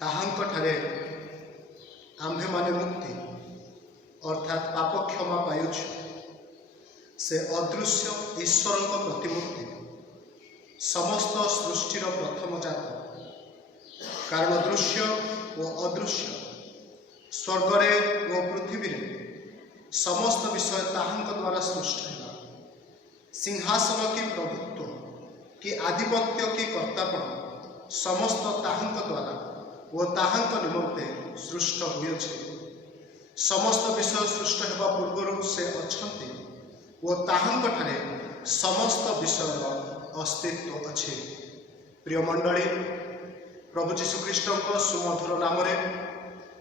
ତାହାଙ୍କଠାରେ ଆମ୍ଭେମାନେ ମୁକ୍ତି ଅର୍ଥାତ୍ ପାପ କ୍ଷମା ପାଇଛୁ। ସେ ଅଦୃଶ୍ୟ ଈଶ୍ୱରଙ୍କ ପ୍ରତିମୂର୍ତ୍ତି, ସମସ୍ତ ସୃଷ୍ଟିର ପ୍ରଥମ ଜାତ। କାରଣ ଦୃଶ୍ୟ ଓ ଅଦୃଶ୍ୟ, ସ୍ୱର୍ଗରେ ଓ ପୃଥିବୀରେ ସମସ୍ତ ବିଷୟ ତାହାଙ୍କ ଦ୍ୱାରା ସୃଷ୍ଟ ହେଲା। ସିଂହାସନ କି ପ୍ରଭୁତ୍ୱ କି ଆଧିପତ୍ୟ କି କର୍ତ୍ତାପଣ ସମସ୍ତ ତାହାଙ୍କ ଦ୍ୱାରା ଓ ତାହାଙ୍କ ନିମନ୍ତେ ସୃଷ୍ଟ ହୋଇଅଛି। ସମସ୍ତ ବିଷୟ ସୃଷ୍ଟ ହେବା ପୂର୍ବରୁ ସେ ଅଛନ୍ତି ଓ ତାହାଙ୍କଠାରେ ସମସ୍ତ ବିଷୟର अस्तित्व अच्छे। प्रिय मंडली, प्रभु जीशुख्रीष्टଙ୍କ सुमधुर नामरे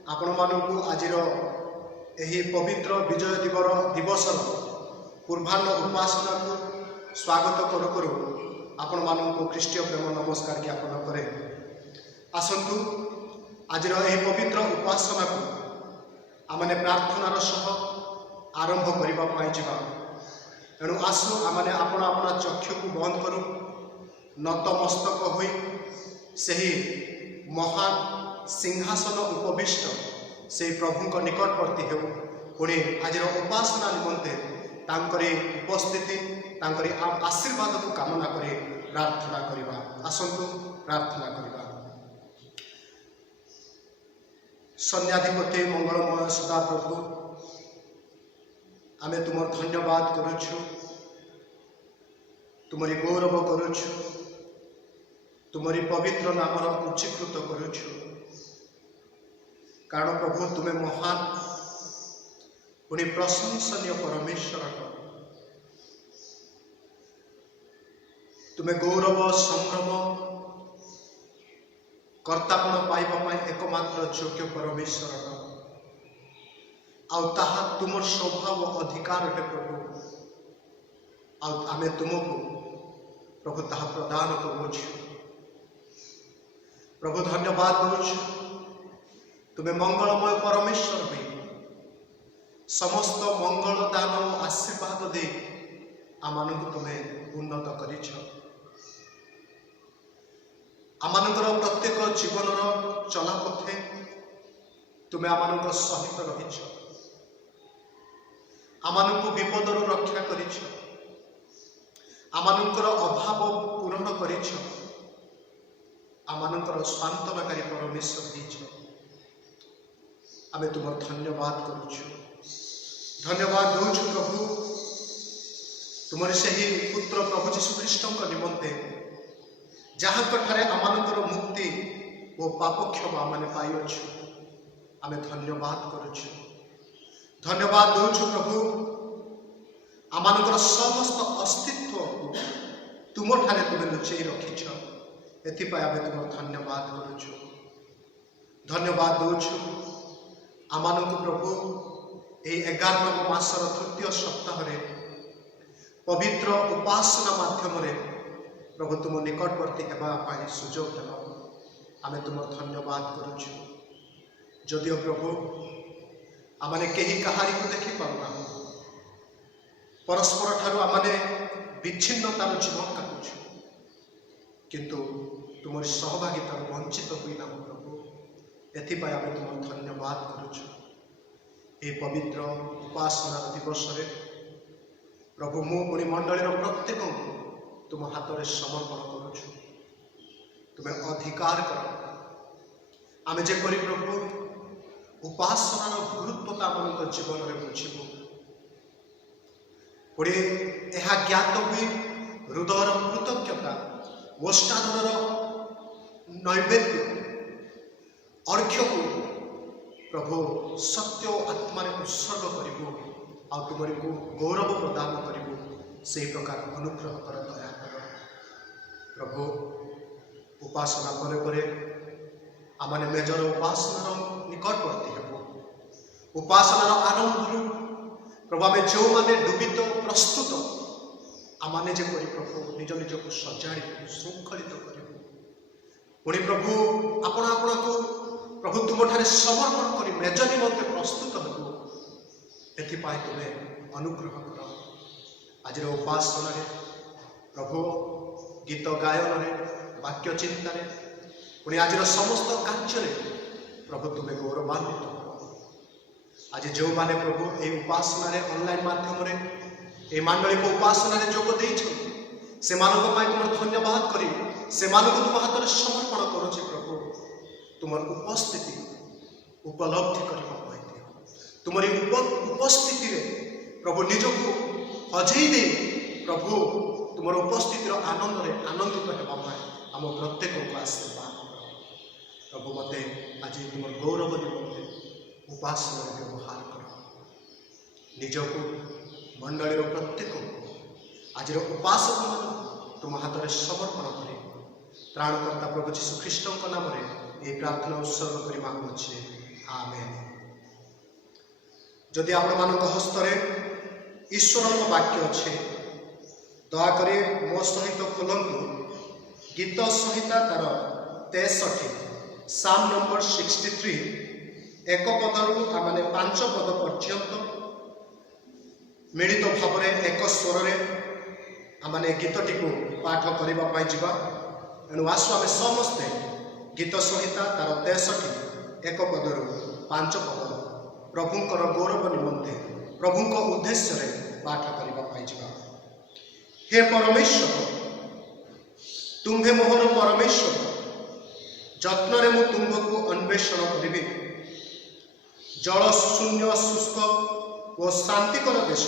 आपण मानकु आजिर एही पवित्र विजय दिवसर पूर्वाह्न उपासना को स्वागत करू करू आपण मानकु ख्रीष्टीय प्रेम नमस्कार ज्ञापन करे। आसंतु आजिर एही पवित्र उपासना को आमने प्रार्थनार सह आरंभ करिबा पाई जिबा। एणु आसु आमने आपण आपण चक्षु को बंद करू, नतमस्तक होई सही महान सिंहासन उपविष्ट से प्रभु निकटवर्ती हो पुणी आज उपासना निमंते तांकरी उपस्थिति तांकरी आशीर्वाद को कामना करी प्रार्थना करिबा। आसंतु प्रार्थना करिबा। सन्याधिपति मंगलमय सदा प्रभु, आमे तुमर धन्यवाद करुछु, तुमरी गौरव करुछु, तुमरी पवित्र नामर उच्चीकृत करुछु। कारण प्रभु तुमे महान पुणी प्रशंसनीय परमेश्वर, तुमे गौरव संभ्रम कर्तापण पाइबा एकमात्र योग्य परमेश्वर। आउ तुम स्वभाव अधिकार है प्रभु। आमे तुमको प्रभु ताहा प्रदान करुछु। प्रभु धन्यवाद दउछु, तुमे मंगलमय परमेश्वर भी समस्त मंगल दान और आशीर्वाद दे आमानकु तुमे उन्नत करिछ। आमानकर प्रत्येक जीवनर चलापथे तुमे आमानक सहित रहिछ। आमानकु विपदरु रक्षा करिछ, आमानकर अभाव पूरण करिछ, आमानकर सांत्वनाकारी परमेश्वर दीछ। आमे तुम धन्यवाद करुछु, धन्यवाद दउछु प्रभु तुमरी सही पुत्र प्रभु जीशुख्रीष्टଙ୍କ निमंते जहाँकठारे आमानकर मुक्ति और पाप क्षमा आमे पाइछु। आमे धन्यवाद करुछु, धन्यवाद दउछु प्रभु आमानकर समस्त अस्तित्व तुम ठारे तुमे लुचई रखिछ। एथिपाई आमे तुम धन्यवाद करुछु, धन्यवाद दउछु आमानकु प्रभु ए 11 मासर तृतीय सप्ताह पवित्र उपासना माध्यम प्रभु तुम निकटवर्ती हेबा पाई सुजोग देल। आमे तुम धन्यवाद करुछु। जदिओ प्रभु आमने कहीं कहारी को देखी पारुना, परस्पर ठारू आमने विच्छिन्नतार जीवन काटुछु, किंतु तुम सहभागितार वंचित हुईना प्रभु। एथिपाई आमे तुम धन्यवाद करुछु। ए पवित्र उपासना दिवस प्रभु मु पुणी मंडलीर प्रत्येक तुम हाथ में समर्पण करुछु। तुम्हें अधिकार कर आमे जेपरि प्रभु उपासनार गुरुत्वता मान जीवन में बुझू, पुणी यह ज्ञात हुई हृदयर कृतज्ञता ओष्ठाधर नैवेद्य अर्घ्य को प्रभु सत्य आत्मा उत्सर्ग करू आ तुमरी को गौरव प्रदान करू। से प्रकार अनुग्रह कर, दया कर प्रभु। उपासना करे करे आमने मेजर उपासनार निकटवर्ती हेबु। उपासनार आरंभ प्रभु आमे जो माने डुबित प्रस्तुत आमने जेपरि प्रभु निज निज को सजाड़ी श्रृंखलित करू। पुणी प्रभु आपण आपण को प्रभु तुम ठारे समर्पण करी मेज निमंते प्रस्तुत हेबु। एथिपाई तुमे अनुग्रह कर। आज उपासना प्रभु गीत गायन वाक्य चिंतन पुणी आज समस्त कार्य प्रभु तुम्हें गौरवान्वित। आज जो मैंने प्रभु ये उपासना ऑनलाइन माध्यम ये मांडलिक उपासना जोग से तुम धन्यवाद करी से तुम हाथ में समर्पण करुचे प्रभु तुम उपस्थिति उपलब्धि करने तुम उपस्थिति प्रभु निजक हजई दे प्रभु तुम उपस्थिति आनंद आनंदित होगा आम प्रत्येक को आशीर्वाद प्रभु मत आज तुम गौरव निमंते उपासना व्यवहार कर निजक मंडली प्रत्येक आज उपासक मान तुम हाथ में समर्पण कर त्राणकर्ता प्रभु जीशु ख्रीष्ट नाम ये प्रार्थना उत्सर्ग कर मांगुचे आमेन। जदि आपण मान हस्तरे ईश्वर वाक्य अच्छे दयाक मो सहित खोलतु गीत संहिता तार 63 साम नंबर 63 एक पदरू आम 5 पद पर्यंत मिलित भाव में एक स्वर आम गीतटी को पाठ करने जा एणु आसु आम समस्ते गीत संहिता तार 63 एक पदरू 5 पद प्रभुंकर गौरव निमंते प्रभुंक उद्देश्य पाठ करने जा। हे परमेश्वर तुम्हें मोहन परमेश्वर जत्न मु तुम्हको अन्वेषण करी जल शून्य शुष्क और शांतिकर देश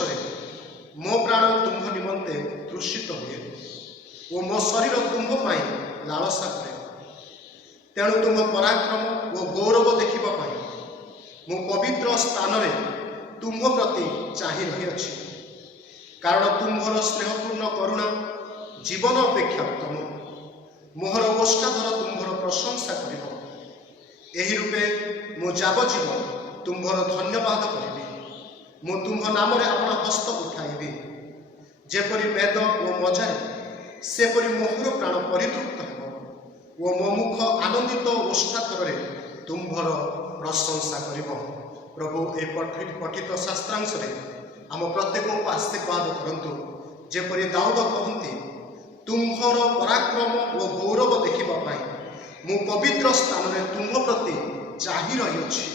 मो प्राण तुम्ह निमंते तृषित हुए और मो शरीर तुम्ह लालसा करे तेणु तुम पराक्रम और गौरव देखा मु पवित्र स्थान तुम प्रति चाहि रही अच्छी कारण तुम्हर स्नेहपूर्ण करुणा जीवन अपेक्षा उत्तम मोहर ओष्ठाधर तुम्हर प्रशंसा कर एही रूपे मु जावजीवन तुम्हर धन्यवाद करी मु तुम्ह नाम आपण हस्त उठाइबी जेपरी वेद और मजार सेपरी मोहर प्राण परितृप्त हो मो मुख आनंदित ओष्ठाधर तुम्भर प्रशंसा कर प्रभु ए पठित शास्त्रांश आम प्रत्येक को आशीर्वाद करंतु जेपरी दाऊद कहते तुम्भर पराक्रम और गौरव देखा मु पवित्र स्थान में तुम प्रति चाहि रही अच्छी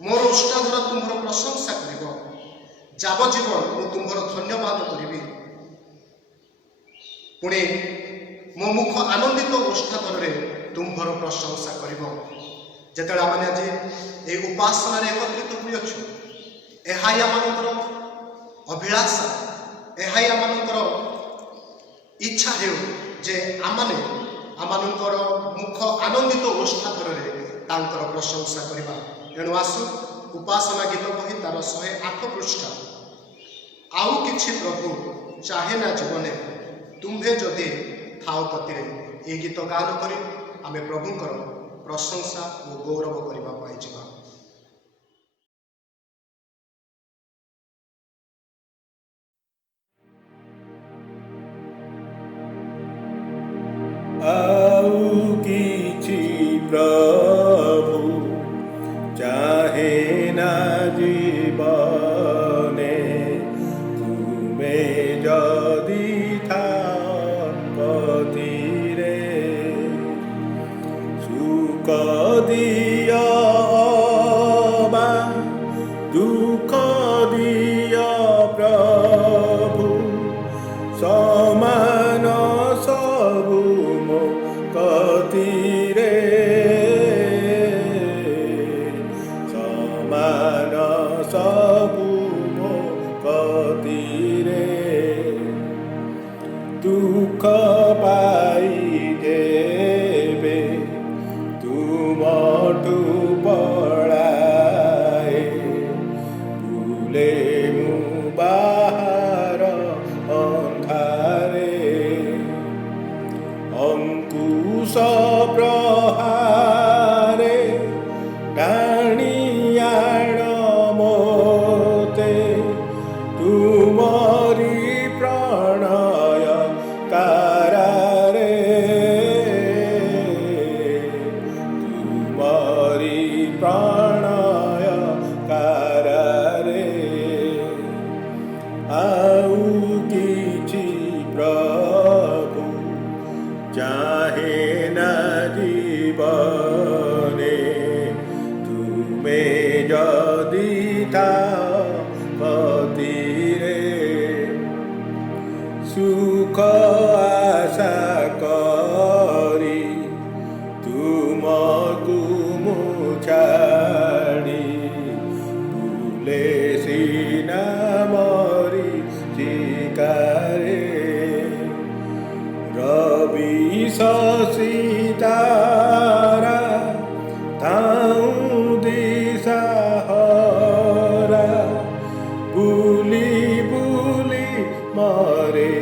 मोर ओष्ठाधर तुम्हर प्रशंसा कर जावजीवन मु तुम्हर धन्यवाद करी पुणे मो मुख आनंदित ओष्ठाधर तुम्हर प्रशंसा कर जिते आम आज ये उपासना एकत्रित हुई अच्छु यह अभिलाषा यह इच्छा हो जे आमने आमर मुख आनंदित ओष्ठाधर प्रशंसा करवा एणु आसु उपासना गीत बही तार 108 पृष्ठा आउ किछि प्रभु चाहे ना जीवने तुम्हें जदि थाओ पतिरे ये गीत गान करी आमे प्रभुंकर प्रशंसा और गौरव करबा पाई जिबा। आउ किछि प्रभु चाहे ना जीवने तुम्हें जदि थारे सुख दिया दुख दिया प्रभु समान सबु मो कतिरे समान सबु मो कतिरे दुख पाई देवे तुमठु पड़ाए भूले मु बाहर अंधारे अंकुश प्रहारे टाणियाण मोते तुमरी प्रणय कारारे तुमरी प्रणय कारारे ପତିରେ ସୁଖ ଆଶା କରି ତୁମକୁ ମୁଁ ଛାଡ଼ି ବୁଲେ ସିନା ମରି ଚିକାରେ ରବି ଶଶୀ ତାରା ଥାଉଁ ଦିଶାହରା ବୁଲି ବୁଲି ମରେ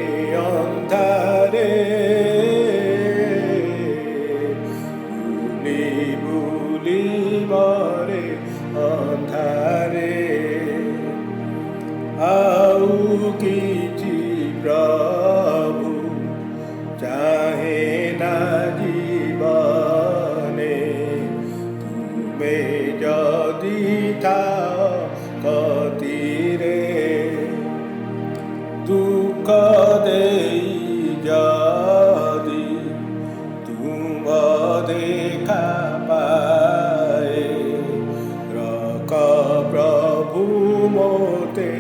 ଅନ୍ଧାରେ ବୁଲି ବୁଲି ମରେ ଅନ୍ଧାରେ ଆଉ କିଛି ପ୍ରଭୁ ଚାहे ना जीवने तुमे जदि थाओ कतिरे दुख देई जदि तुम देखा पाए रख प्रभु मोते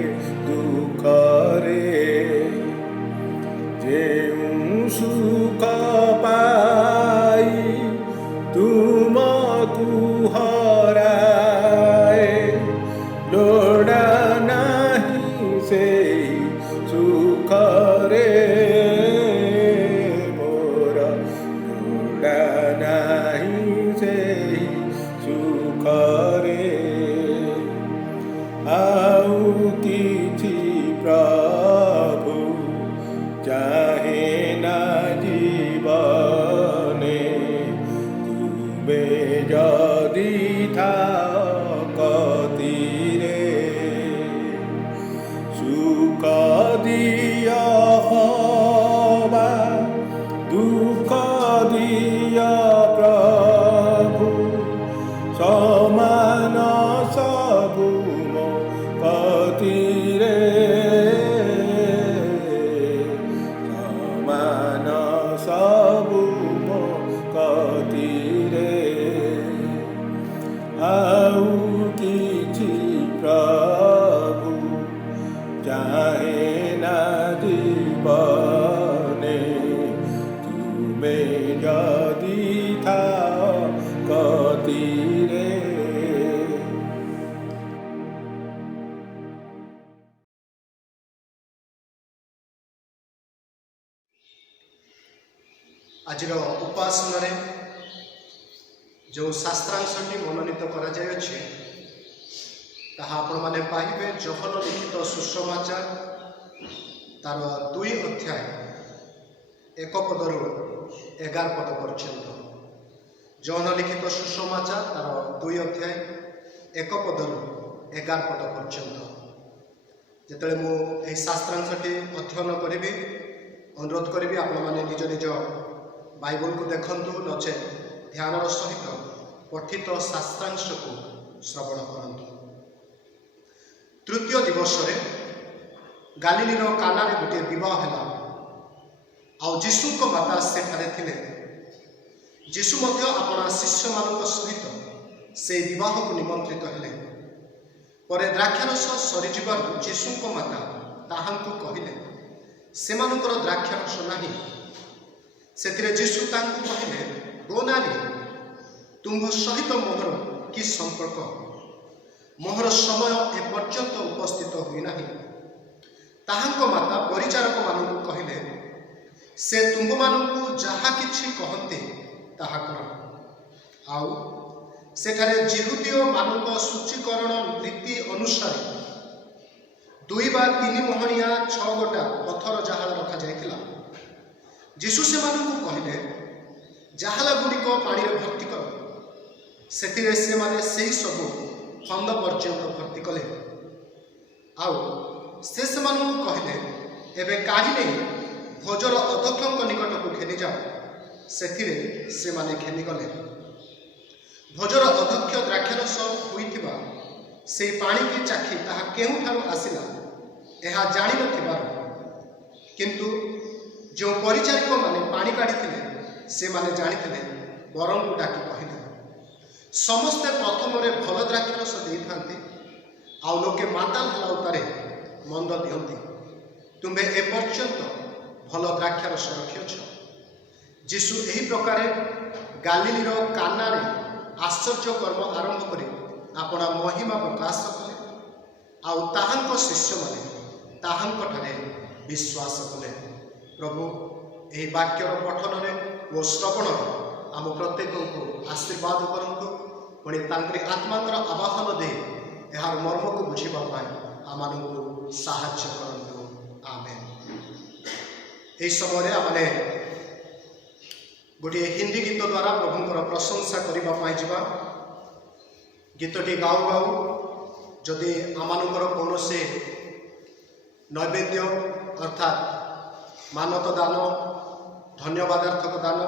दुखरे जेउं सुख पाई तुमକୁ ହରାଏ ଲୋଡ଼ା ନାହିଁ ସେଇ ସୁଖରେ ମୋର ଲୋଡ଼ା ନାହିଁ ସେଇ ସୁଖରେ ଆଉ କିଛି ପ୍ରଭୁ चाहे ना जीवने तुमे जदि थाओ कतिरे सुख दिया हवा दुख दिया प्रभु समान सबु मो कतिरे सबु मो कतिरे ଆଉ କିଛି ପ୍ରଭୁ ଚାहे ନା ଜୀବନେ ତୁମେ ଯଦି ଥାଅ କତିରେ। ଆଜିର ଉପାସନାରେ ଯେଉଁ ଶାସ୍ତ୍ରାଂଶଟି ମନୋନୀତ କରାଯାଇଅଛି ତାହା ଆପଣମାନେ ପାଇବେ ଯୋହନ ଲିଖିତ ସୁସମାଚାର ତାର 2 ଅଧ୍ୟାୟ 1 ପଦରୁ 11 ପଦ ପର୍ଯ୍ୟନ୍ତ। ଯୋହନ ଲିଖିତ ସୁସମାଚାର ତାର 2 ଅଧ୍ୟାୟ 1 ପଦରୁ 11 ପଦ ପର୍ଯ୍ୟନ୍ତ। ଯେତେବେଳେ ମୁଁ ଏହି ଶାସ୍ତ୍ରାଂଶଟି ଅଧ୍ୟୟନ କରିବି ଅନୁରୋଧ କରିବି ଆପଣମାନେ ନିଜ ନିଜ ବାଇବଲକୁ ଦେଖନ୍ତୁ ନଚେତ୍ ଧ୍ୟାନର ସହିତ ପଠିତ ଶାସ୍ତ୍ରାଂଶକୁ ଶ୍ରବଣ କରନ୍ତୁ। ତୃତୀୟ ଦିବସରେ ଗାଲିଲୀର କାନାରେ ଗୋଟିଏ ବିବାହ ହେଲା ଆଉ ଯୀଶୁଙ୍କ ମାତା ସେଠାରେ ଥିଲେ। ଯୀଶୁ ମଧ୍ୟ ଆପଣା ଶିଷ୍ୟମାନଙ୍କ ସହିତ ସେହି ବିବାହକୁ ନିମନ୍ତ୍ରିତ ହେଲେ। ପରେ ଦ୍ରାକ୍ଷାରସ ସରିଯିବାରୁ ଯୀଶୁଙ୍କ ମାତା ତାହାଙ୍କୁ କହିଲେ ସେମାନଙ୍କର ଦ୍ରାକ୍ଷାରସ ନାହିଁ। ସେଥିରେ ଯୀଶୁ ତାଙ୍କୁ କହିଲେ ଓ ନାରୀ ତୁମ୍ଭ ସହିତ ମୋହର କି ସମ୍ପର୍କ? ମୋହର ସମୟ ଏପର୍ଯ୍ୟନ୍ତ ଉପସ୍ଥିତ ହୋଇନାହିଁ। ତାହାଙ୍କ ମାତା ପରିଚାରକମାନଙ୍କୁ କହିଲେ ସେ ତୁମ୍ଭମାନଙ୍କୁ ଯାହା କିଛି କହନ୍ତି ତାହା କର। ଆଉ ସେଠାରେ ଯିହୁଦୀୟମାନଙ୍କ ସୂଚୀକରଣ ନୀତି ଅନୁସାରେ 2 ବା 3 ମହଣିଆ 6 ଗୋଟା ପଥର ଜାହାଳ ରଖାଯାଇଥିଲା। ଯୀଶୁ ସେମାନଙ୍କୁ କହିଲେ ଜାହାଳ ଗୁଡ଼ିକ ପାଣିରେ ଭର୍ତ୍ତି କର। ସେଥିରେ ସେମାନେ ସେହି ସବୁ ଖଣ୍ଡ ପର୍ଯ୍ୟନ୍ତ ଭର୍ତ୍ତି କଲେ। ଆଉ ସେ ସେମାନଙ୍କୁ କହିଲେ ଏବେ କାଢ଼ି ନେଇ ଭୋଜର ଅଧ୍ୟକ୍ଷଙ୍କ ନିକଟକୁ ଘେନିଯାଅ। ସେଥିରେ ସେମାନେ ଘେନିଗଲେ। ଭୋଜର ଅଧ୍ୟକ୍ଷ ଦ୍ରାକ୍ଷାରସ ହୋଇଥିବା ସେହି ପାଣିକି ଚାଖି ତାହା କେଉଁଠାରୁ ଆସିଲା ଏହା ଜାଣିନଥିବାର, କିନ୍ତୁ ଯେଉଁ ପରିଚାରିକମାନେ ପାଣି କାଢ଼ିଥିଲେ ସେମାନେ ଜାଣିଥିଲେ, ବରଙ୍କୁ ଡାକି କହିଲେ ସମସ୍ତେ ପ୍ରଥମରେ ଭଲ ଦ୍ରାକ୍ଷାରସ ଦେଇଥାନ୍ତି, आउ लोके माताल हला उतारे मंद दियंती तुम्हें एपर्यंत भल द्राक्षारस रखिछ। जीशु यही प्रकार गालिलीर कानारे आश्चर्य कर्म आरंभ कर अपना महिमा प्रकाश कले आउ ताहांक शिष्य माने ताहांक ठारे विश्वास कले। प्रभु यही वाक्यर पठन और श्रवण आम प्रत्येक को आशीर्वाद करंतु पुणी तांकरी आत्मांकर आवाहन दे यार मर्म को बुझीबा पाए आमानकु साहाय्य करंतु। आमेन। एही समय आमने गोटे हिंदी गीत द्वारा प्रभुंकर प्रशंसा करबा पाई जिबा। गीतटी गाऊ गाऊ जदि आमानकर कौनसे नैवेद्य अर्थात मानत दान, धन्यवादार्थक दान,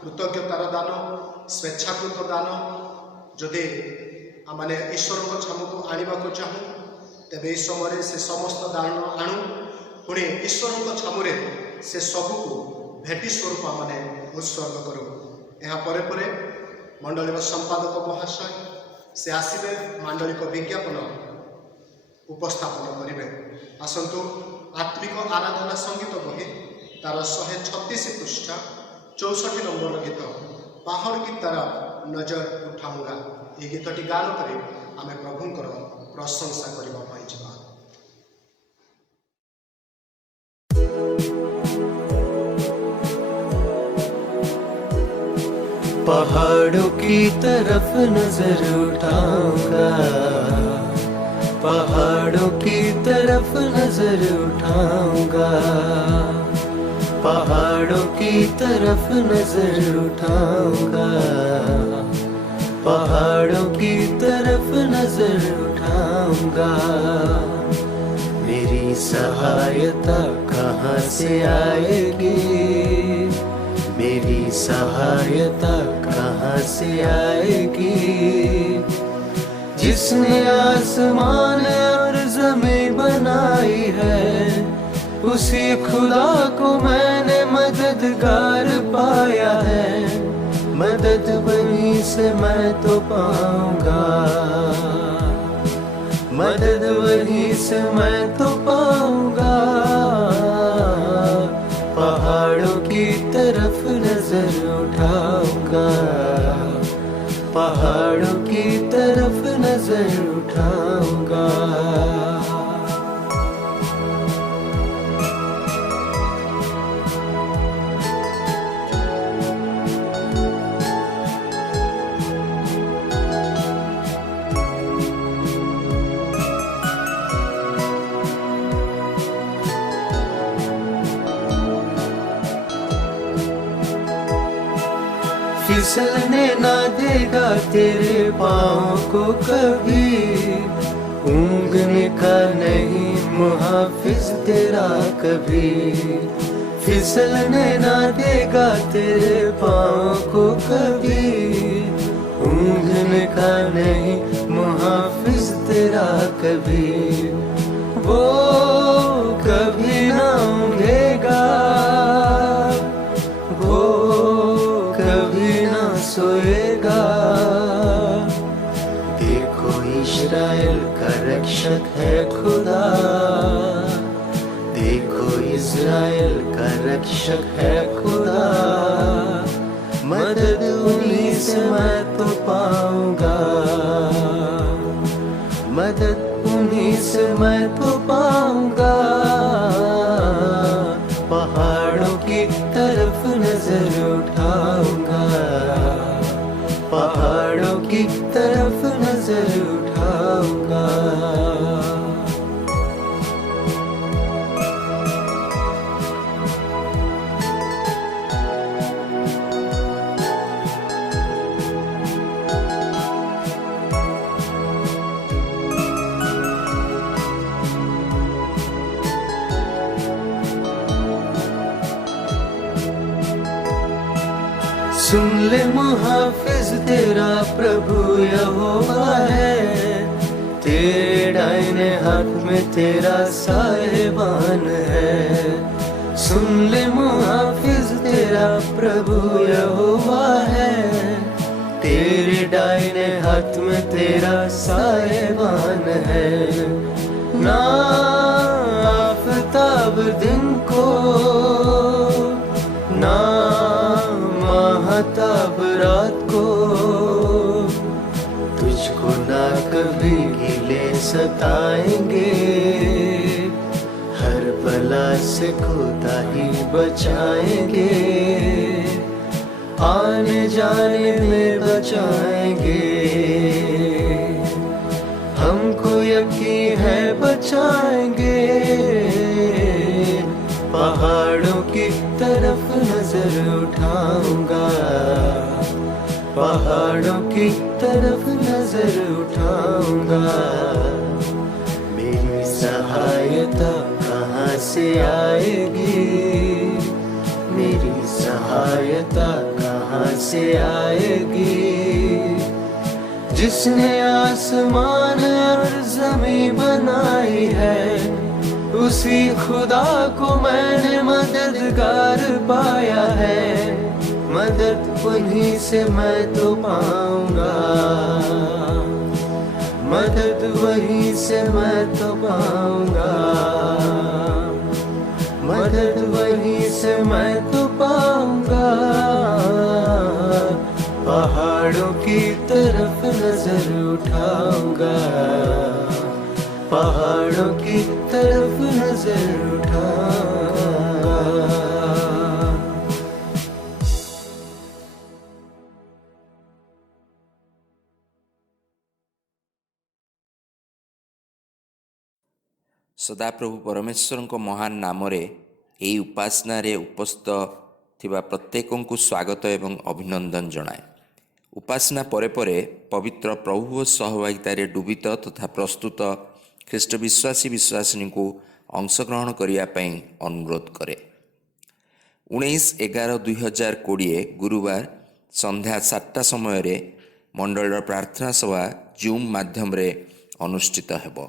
कृतज्ञतार दान, स्वेच्छाकृत दान जदि आमने ईश्वर छामु आनिबा को चाहूँ तेबे इस समय से समस्त दान आणु पुणी ईश्वर छामुरे से सबू को भेटी स्वरूप आमने उत्सर्ग करूँ। यहाँ परे परे मंडलीर संपादक महाशय से आसबे मांडलिक विज्ञापन उपस्थापन करेंगे। आसतु आत्मिक आराधना संगीत बही तार 136 पृष्ठा 64 नंबर गीत पहाड़ की तरह नजर उठाऊंगा। ये गीतटी गान कर आम प्रभुंकर प्रशंसा करबा पाई जिबा। पहाड़ों की तरफ नजर उठाऊंगा, पहाड़ों की तरफ नजर उठाऊंगा, पहाड़ों की तरफ नजर उठाऊंगा, पहाड़ों की तरफ नजर उठाऊंगा। मेरी सहायता कहाँ से आएगी, मेरी सहायता कहाँ से आएगी। जिसने आसमान और जमीन बनाई है उसी खुदा को मैंने मददगार पाया है। मदद वहीं से मैं तो पाऊंगा, मदद वहीं से मैं तो पाऊंगा। पहाड़ों की तरफ नजर उठाऊंगा, पहाड़ों की तरफ नजर उठाऊंगा। फिसलने ना देगा तेरे पाँव को कभी, ऊँघने का नहीं मुहाफिज तेरा कभी। फिसलने ना देगा तेरे पाँव को कभी, ऊँघने का नहीं मुहाफिज तेरा कभी। वो कभी ना ऊँघेगा, वो कभी ना सोएगा। देखो इस्राएल का रक्षक है खुदा, देखो इस्राएल का रक्षक है खुदा। मदद उन्हीं से मैं तो पाऊंगा, मदद उन्हीं से मैं तो पाऊंगा। पहाड़ों की तरफ नजर उठाऊंगा, पहाड़ों की तरफ नजर उठाऊंगा। सुन ले मुहाफिज तेरा प्रभु यहोवा है, तेरे दाहिने हाथ में तेरा साहिबान है। सुन ले मुहाफिज तेरा प्रभु यहोवा है, तेरे दाहिने हाथ में तेरा साएबान है। ना आफताब दिन को, ना महताब रात को, तुझको ना कभी गिले सताएंगे। हर बला से खुदा ही बचाएंगे, आने जाने में बचाएंगे। हमको यकीन है बचाएंगे। पहाड़ों की तरफ नजर उठाऊंगा, पहाड़ों की तरफ नजर उठाऊंगा। मेरी सहायता कहाँ से आएगी, मेरी सहायता कहाँ से आएगी। जिसने आसमान और जमीन बनाई है, उसी खुदा को मैंने मददगार पाया है। मदद उन्हीं से मैं तो पाऊंगा, मदद वहीं से मैं तो पाऊंगा, मदद वहीं से मैं तो पाऊंगा। पहाड़ों की तरफ नजर उठाऊंगा, पहाड़ों की तरफ नजर उठाऊंगा। सदाप्रभु परमेश्वर महान नाम यही उपासना उपस्थित थिबा प्रत्येकों को स्वागत एवं अभिनंदन जनाए। उपासना परे परे पवित्र प्रभु सहभागितार डूबित तथा प्रस्तुत ख्रीष्ट विश्वासी विश्वासिनी को अंशग्रहण करने अनुरोध करे। 19/11/2020 गुरुवार संध्या 7टा समय मंडल प्रार्थना सभा जूम माध्यम अनुष्ठित हेबो।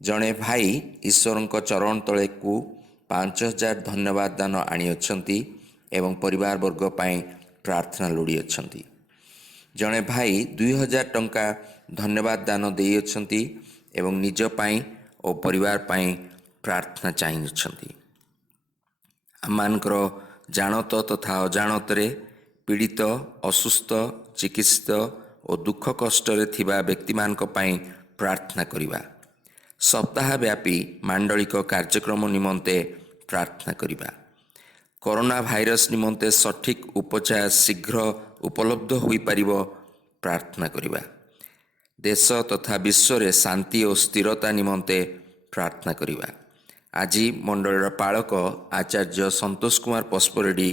जड़े भाई ईश्वर चरण तले को 5,000 धन्यवाद दान आनी अछंती एवं परिवार वर्ग पाई प्रार्थना लोड़ी अछंती। जड़े भाई 2,000 टंका धन्यवाद दान दे अछंती एवं निज पाई और परिवार पाई प्रार्थना चाहिए अछंती। आमानकर जानत तथा अजाणत पीड़ित असुस्थ चिकित्सित और दुख कष्ट थिबा व्यक्ति मानक पाई प्रार्थना करिबा। सप्ताह व्यापी मांडलिक कार्यक्रम निमंते प्रार्थना करिबा। कोरोना भाइरस निमंते सठिक उपचार शीघ्र उपलब्ध होई पारिबो प्रार्थना करिबा। देश तथा विश्व रे शांति और स्थिरता निमंते प्रार्थना करिबा। आज मंडल पालक आचार्य संतोष कुमार पस्परेड्डी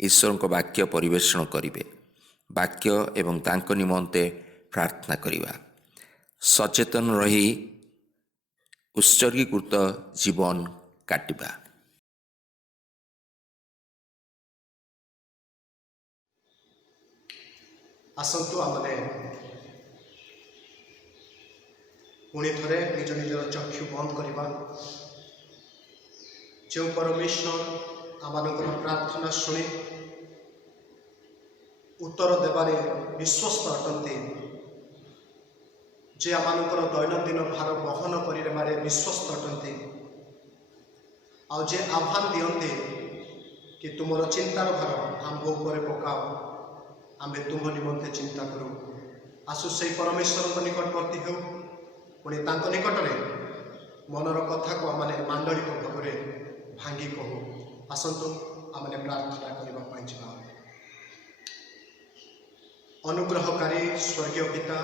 ईश्वर को वाक्य परिवेषण करिवे। वाक्य एवं तांको निमंते प्रार्थना करिबा। सचेतन रही उत्सर्गीकृत जीवन काटिबा। आसंतु आमने पुणी थरे निज निजर चक्षु बंद करवा। जो परमेश्वर आमानकर प्रार्थना शुणी उत्तर देवारे विश्वस्त अटंती, जे आमानकर दैनंदिन भार बहन करिबारे विश्वस्त अटंती, आ जे आह्वान दियंती कि तुमर चिंतार भार आंभ उपरे पकाओ, आमे तुम निमंते चिंता करूँ। आसु से परमेश्वर निकटवर्ती हो, पुणी तांको निकटरे मनर कथा को आमने मांडलिक भाव भांगी कहू। आसंतु आमने प्रार्थना करने जा। अनुग्रहकारी स्वर्गीय पिता,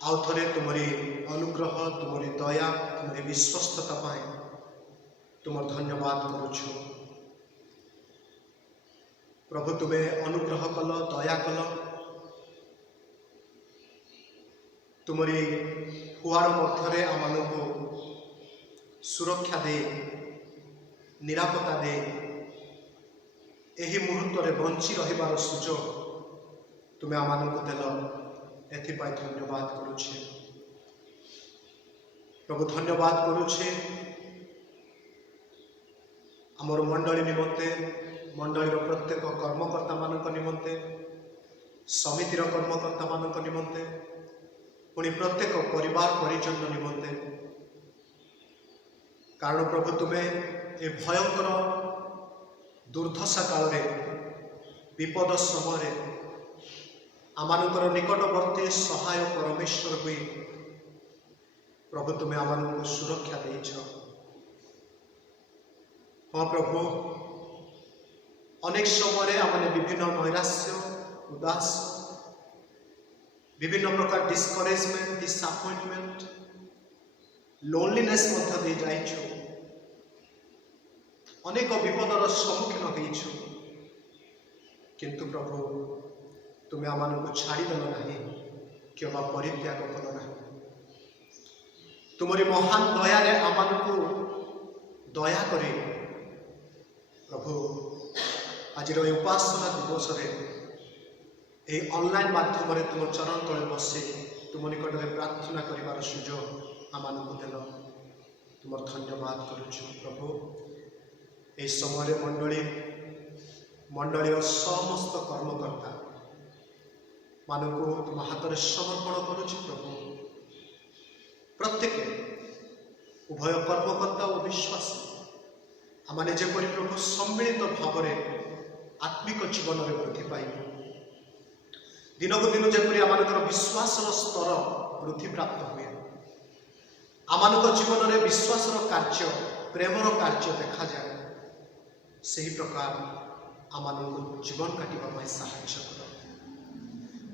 आउ थे तुमरी अनुग्रह तुमरी दया तुमरी विश्वस्तता पाए तुम धन्यवाद करुछु। प्रभु तुम्हें अनुग्रह कल दया कल, तुमरी फुआर मध्य आम सुरक्षा दे निरापत्ता दे यही मुहूर्त रे बंची रहिबार सुजोग तुम्हें आम को देल, एथिपाई धन्यवाद करुछे। प्रभु धन्यवाद करुछे आमर मंडली निमंते, मंडलीर प्रत्येक कर्मकर्ता मान निमंते, समितिर कर्मकर्ता मानक निमंते पुणी प्रत्येक परिवार परिजन निमंते कारण प्रभु तुम्हें ए भयंकर दुर्दशा काल विपद समय आमानकर निकटवर्ती सहाय परमेश्वर हुई प्रभु तुम्हें आम सुरक्षा देछ। हाँ प्रभु अनेक समय आमने विभिन्न नैराश्य उदास विभिन्न प्रकार डिस्करेजमेंट डिसअपॉइंटमेंट लोनलीनेस मध्य दे जाइछु अनेक विपदर सम्मुखीन होइछु किंतु प्रभु तुम्हें आम को छाड़देल ना कि परित्याग कल ना तुमरी महान दया आम को दया करे प्रभु आज उपासना दिवस ये ऑनलाइन माध्यम तुम चरण तले बसे तुम निकट में प्रार्थना कर सुजोग आम को देल तुम धन्यवाद करुछु प्रभु। ये समय मंडली समस्त कर्मकर्ता मानू तुम हाथ में समर्पण करुछु प्रभु। प्रत्येक उभय कर्मकर्ता और विश्वास आमने जेपरी प्रभु सम्मिलित भाव आत्मिक जीवन में वृद्धि पाइब दिन को दिन जेपरी आम विश्वास स्तर वृद्धि प्राप्त हुए आम जीवन में विश्वास कार्य प्रेमर कार्य देखा जाए से ही प्रकार आम जीवन काटिबा साहाय्य कर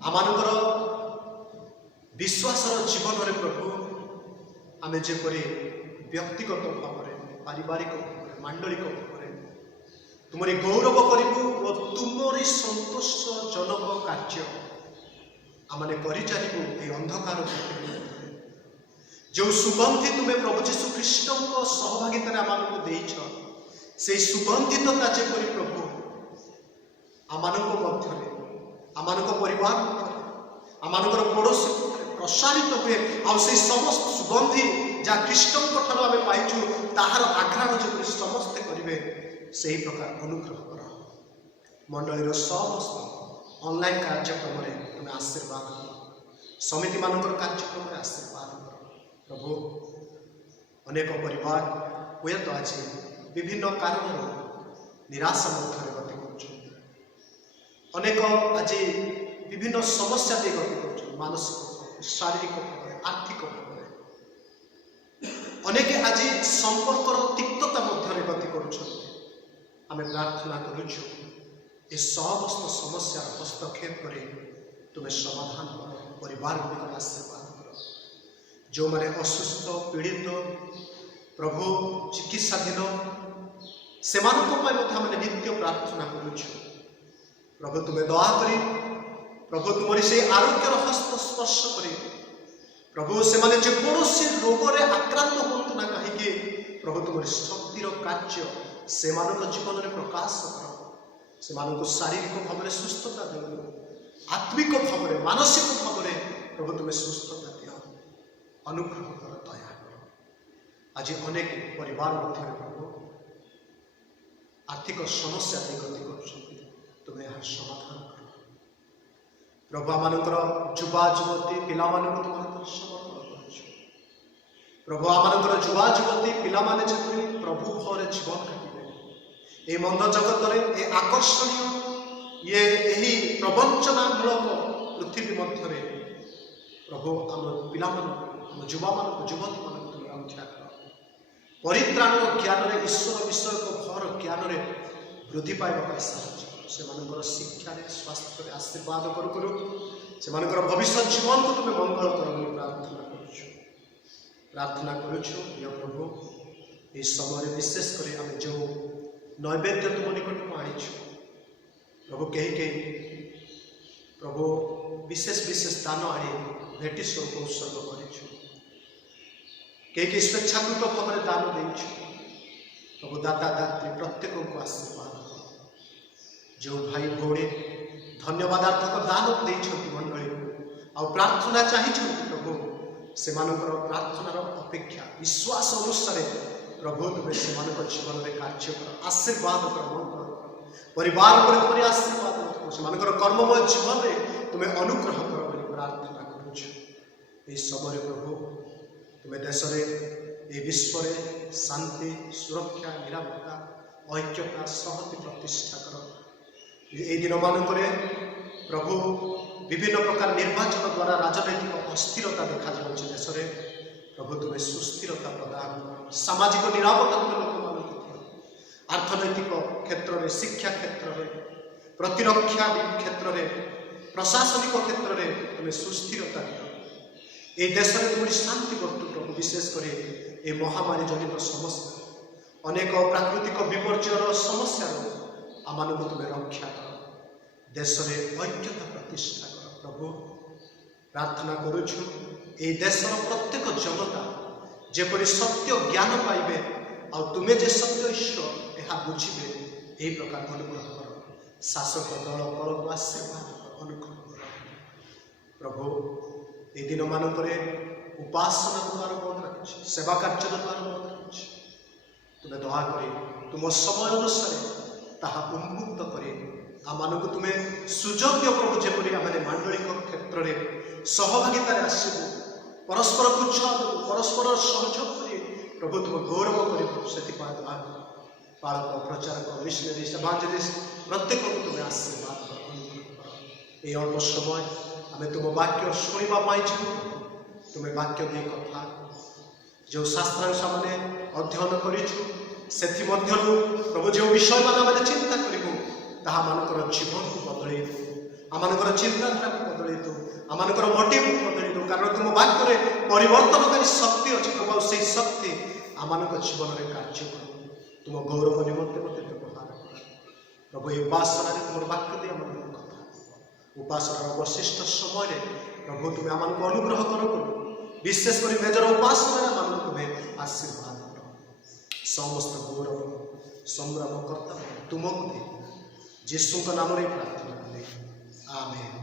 आमर विश्वास जीवन में प्रभु आमे जेपरी व्यक्तिगत भाव में पारिवारिक भाव में मांडलिक भाव में तुमरी गौरव करू और तुमरी संतोषजनक कार्य आमने करूँ ये अंधकार जो सुगंधि तुम्हें प्रभु जीशु कृष्ण सहभागिता आमको देछ से सुगंधितता जेपरी प्रभु आम परिवार आमर पड़ोशी प्रसारित हुए से समस्त सुगंधि जहाँ कृष्ण आम पाइचु ताहार आघ्राण जो समस्ते करेंगे से ही प्रकार अनुग्रह कर मंडलीर समस्त ऑनलाइन कार्यक्रम तुम्हें आशीर्वाद कर समिति मानकर कार्यक्रम आशीर्वाद कर प्रभु। अनेक परिवार हुए तो आज विभिन्न कारण निराशा मध्य गति कर अनेक आज विभिन्न समस्या दे गति कर मानसिक शारीरिक भाव आर्थिक भाव अनेक आज संपर्कर तिक्तता मध्य गति कर प्रार्थना करुछु ए समस्त समस्या हस्तक्षेप कर तुम्हें समाधान कर परिवार गुड़िक आशीर्वाद कर जो मैंने असुस्थ पीड़ित प्रभु चिकित्साधीन से नित्य प्रार्थना करुछु प्रभु तुम्हें दया करी प्रभु तुमरी से आरोग्यर हस्त स्पर्श करी प्रभु से माने जेकोसी रोग रे आक्रांत होतु ना कहीं प्रभु तुमरी शक्तिर कार्य से जीवन में प्रकाश कर से शारीरिक भाव में सुस्थता दियो आत्मिक भाव में मानसिक भाव में प्रभु तुम्हें सुस्थता दियो अनुग्रह कर दया कर आज अनेक परिवार मध्य प्रभु आर्थिक समस्या गति कर तुम्हें यहाँ समाधान कर प्रभु आम युवा युवती पिला तुम समर्पण कर प्रभु आम युवा युवती पिला प्रभु भाव जीवन काटे ये मंद जगत ये आकर्षणीय ये यही प्रवंचनामूलक पृथ्वी मध्य प्रभु आम पिला आम युवा युवती मान रक्षा कर परित्राण ज्ञान ईश्वर विषय भर ज्ञान वृद्धि पाइबा साहय से शिक्षा स्वास्थ्य आशीर्वाद करू से भविष्य जीवन को तुम्हें मंगल कर प्रार्थना करुछु प्रिय प्रभु ये समय विशेष कर आम जो नैवेद्य तुम निकट को आनीछु प्रभु कहीं प्रभु विशेष विशेष दान आनी भेटी स्वरूप उत्सर्ग करूँ कहीं स्वेच्छाकृत भाव में दान देछु प्रभु दाता दात्री प्रत्येक को आशीर्वाद जो भाई भौणी धन्यवादार्थक दान देछंती मंडली आ प्रार्थना चाहिए प्रभु से प्रार्थनार अपेक्षा विश्वास अनुसार प्रभु तुम्हें से जीवन में कार्य कर आशीर्वाद कर परिवार पर तुम्हारी आशीर्वाद कर कर्ममय जीवन में ତୁମେ ଅନୁଗ୍ରହ କର ବୋଲି ପ୍ରାର୍ଥନା କରୁଛୁ। ଏହି ସମୟରେ ପ୍ରଭୁ ତୁମେ ଦେଶରେ ଏ ବିଶ୍ୱରେ ଶାନ୍ତି, ସୁରକ୍ଷା, ନିରାପତ୍ତା, ଐକ୍ୟତା, ସଂହତି ପ୍ରତିଷ୍ଠା କର। ଏହି ଦିନମାନଙ୍କରେ ପ୍ରଭୁ ବିଭିନ୍ନ ପ୍ରକାର ନିର୍ବାଚନ ଦ୍ୱାରା ରାଜନୈତିକ ଅସ୍ଥିରତା ଦେଖାଯାଉଛି ଦେଶରେ। ପ୍ରଭୁ ତୁମେ ସୁସ୍ଥିରତା ପ୍ରଦାନ କର। ସାମାଜିକ ନିରାପତ୍ତା ତୁମେ ଲୋକମାନଙ୍କୁ ଦିଅ। ଅର୍ଥନୈତିକ କ୍ଷେତ୍ରରେ, ଶିକ୍ଷା କ୍ଷେତ୍ରରେ, ପ୍ରତିରକ୍ଷା କ୍ଷେତ୍ରରେ, ପ୍ରଶାସନିକ କ୍ଷେତ୍ରରେ ତୁମେ ସୁସ୍ଥିରତା ଦିଅ। এই দেশে তুমি শান্তি করতু প্রভু। বিশেষ করে এই মহামারী জনিত সমস্যা, অনেক প্রাকৃতিক বিপর্যয়ের সমস্যার আমাকে তুমি রক্ষা কর। দেশে ঐক্যতা প্রতিষ্ঠা কর প্রভু। প্রার্থনা করুছু এই দেশের প্রত্যেক জনতা যেপরি সত্য জ্ঞান পাইবে আর তুমি যে সত্য ঈশ্বর ଏହା বুঝিবে এই প্রকার অনুগ্রহ কর। শাসক দল করবু আশীর্বাদ অনুগ্রহ কর প্রভু। এই দিনମାନଙ୍କରେ ଉପାସନା ଦ୍ୱାରା ବନ୍ଦ ରଖିଛି, ସେବା କାର୍ଯ୍ୟ ଦ୍ୱାରା ବନ୍ଦ ରଖିଛି। ତୁମେ ଦୟାକରି ତୁମ ସମୟ ଅନୁସାରେ ତାହା ଉନ୍ମୁକ୍ତ କରି ଆମମାନଙ୍କୁ ତୁମେ ସୁଯୋଗ ଦିଅ ପ୍ରଭୁ। ଯେପରି ଆମେ ମାଣ୍ଡଳିକ କ୍ଷେତ୍ରରେ ସହଭାଗିତାରେ ଆସିବୁ, ପରସ୍ପରକୁ ଉତ୍ସାହ ଦେବୁ, ପରସ୍ପର ସହଯୋଗ କରି ପ୍ରଭୁ ତୁମ ଗୌରବ କରିବୁ। ସେଥିପାଇଁ ଦୟାକରି ପାଳକ, ପ୍ରଚାରକ, ମିଶନାରୀ, ଏଭାଞ୍ଜେଲିଷ୍ଟ ପ୍ରତ୍ୟେକଙ୍କୁ ତୁମେ ଆଶୀର୍ବାଦ କର, ଅନୁଗ୍ରହ କର। এই অল্প সময় ଆମେ ତୁମ ବାକ୍ୟ ଶୁଣିବା ପାଇଁ ଯିବୁ। ତୁମେ ବାକ୍ୟ ଦେଇ କଥା ଯେଉଁ ଶାସ୍ତ୍ରାଂଶ ମାନେ ଅଧ୍ୟୟନ କରିଛୁ ସେଥିମଧ୍ୟରୁ ପ୍ରଭୁ ଯେଉଁ ବିଷୟମାନ ଆମେ ଚିନ୍ତା କରିବୁ ତାହା ମାନଙ୍କର ଜୀବନକୁ ବଦଳେଇ ଦେବୁ, ଆମମାନଙ୍କର ଚିନ୍ତାଧାରାକୁ ବଦଳେଇ ଦେବୁ, ଆମମାନଙ୍କର ମୋଟିଭକୁ ବଦଳେଇ ଦେବୁ। କାରଣ ତୁମ ବାକ୍ୟରେ ପରିବର୍ତ୍ତନକାରୀ ଶକ୍ତି ଅଛି ପ୍ରଭୁ। ଆଉ ସେହି ଶକ୍ତି ଆମମାନଙ୍କ ଜୀବନରେ କାର୍ଯ୍ୟ କରୁ। ତୁମ ଗୌରବ ନିମନ୍ତେ ମୋତେ ବ୍ୟବହାର କର ପ୍ରଭୁ। ଏହି ଉପାସନାରେ ତୁମର ବାକ୍ୟ ଦେଇ ଆମମାନଙ୍କୁ କଥା ଉପାସନାର ଅବଶିଷ୍ଟ ସମୟରେ ପ୍ରଭୁ ତୁମେ ଆମମାନଙ୍କୁ ଅନୁଗ୍ରହ କର। ବିଶେଷ କରି ନିଜର ଉପାସନାରେ ଆମମାନଙ୍କୁ ତୁମେ ଆଶୀର୍ବାଦ କର। ସମସ୍ତ ଗୌରବ ସଂଗ୍ରାମ କର୍ତ୍ତା ତୁମକୁ ଦେଇ ଯୀଶୁଙ୍କ ନାମରେ ପ୍ରାର୍ଥନା କଲେ, ଆମେନ୍।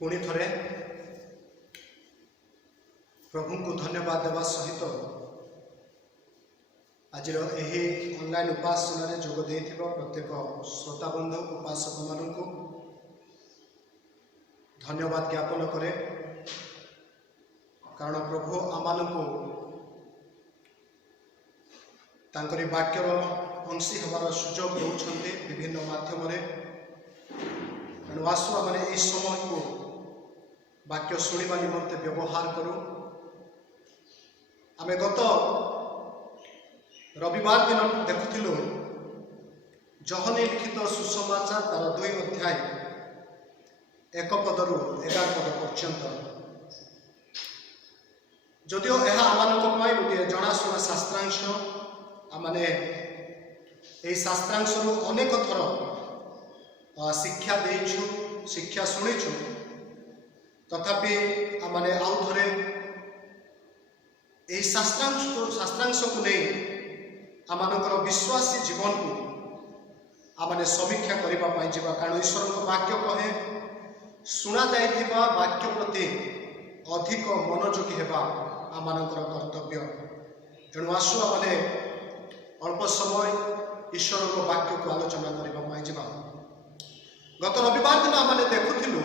ପୁଣି ଥରେ ପ୍ରଭୁଙ୍କୁ ଧନ୍ୟବାଦ ଦେବା ସହିତ ଆଜିର ଏହି ଅନଲାଇନ୍ ଉପାସନାରେ ଯୋଗ ଦେଇଥିବା ପ୍ରତ୍ୟେକ ଶ୍ରୋତାବନ୍ଧୁ ଉପାସକମାନଙ୍କୁ ଧନ୍ୟବାଦ ଜ୍ଞାପନ କରେ। କାରଣ ପ୍ରଭୁ ଆମମାନଙ୍କୁ ତାଙ୍କରି ବାକ୍ୟର ଅଂଶୀ ହେବାର ସୁଯୋଗ ଦେଉଛନ୍ତି ବିଭିନ୍ନ ମାଧ୍ୟମରେ। ତେଣୁ ଆସୁ ଆମେ ଏହି ସମୟକୁ ବାକ୍ୟ ଶୁଣିବା ନିମନ୍ତେ ବ୍ୟବହାର କରୁ। ଆମେ ଗତ ରବିବାର ଦିନ ଦେଖୁଥିଲୁ ଯୋହନୀ ଲିଖିତ ସୁସମାଚାର ତାର 2 ଅଧ୍ୟାୟ 1 ପଦରୁ 11 ପଦ ପର୍ଯ୍ୟନ୍ତ। ଯଦିଓ ଏହା ଆମମାନଙ୍କ ପାଇଁ ଗୋଟିଏ ଜଣାଶୁଣା ଶାସ୍ତ୍ରାଂଶ, ଆମେ ଏହି ଶାସ୍ତ୍ରାଂଶରୁ ଅନେକ ଥର ଶିକ୍ଷା ଦେଇଛୁ, ଶିକ୍ଷା ଶୁଣିଛୁ, ତଥାପି ଆମେ ଆଉ ଥରେ ଏହି ଶାସ୍ତ୍ରାଂଶକୁ ନେଇ ଆମମାନଙ୍କର ବିଶ୍ୱାସୀ ଜୀବନକୁ ଆମେ ସମୀକ୍ଷା କରିବା ପାଇଁ ଯିବା। କାରଣ ଈଶ୍ୱରଙ୍କ ବାକ୍ୟ କହେ ଶୁଣାଯାଇଥିବା ବାକ୍ୟ ପ୍ରତି ଅଧିକ ମନୋଯୋଗୀ ହେବା ଆମମାନଙ୍କର କର୍ତ୍ତବ୍ୟ। ତେଣୁ ଆସୁ ଆମେ ଅଳ୍ପ ସମୟ ଈଶ୍ୱରଙ୍କ ବାକ୍ୟକୁ ଆଲୋଚନା କରିବା ପାଇଁ ଯିବା। ଗତ ରବିବାର ଦିନ ଆମେ ଦେଖୁଥିଲୁ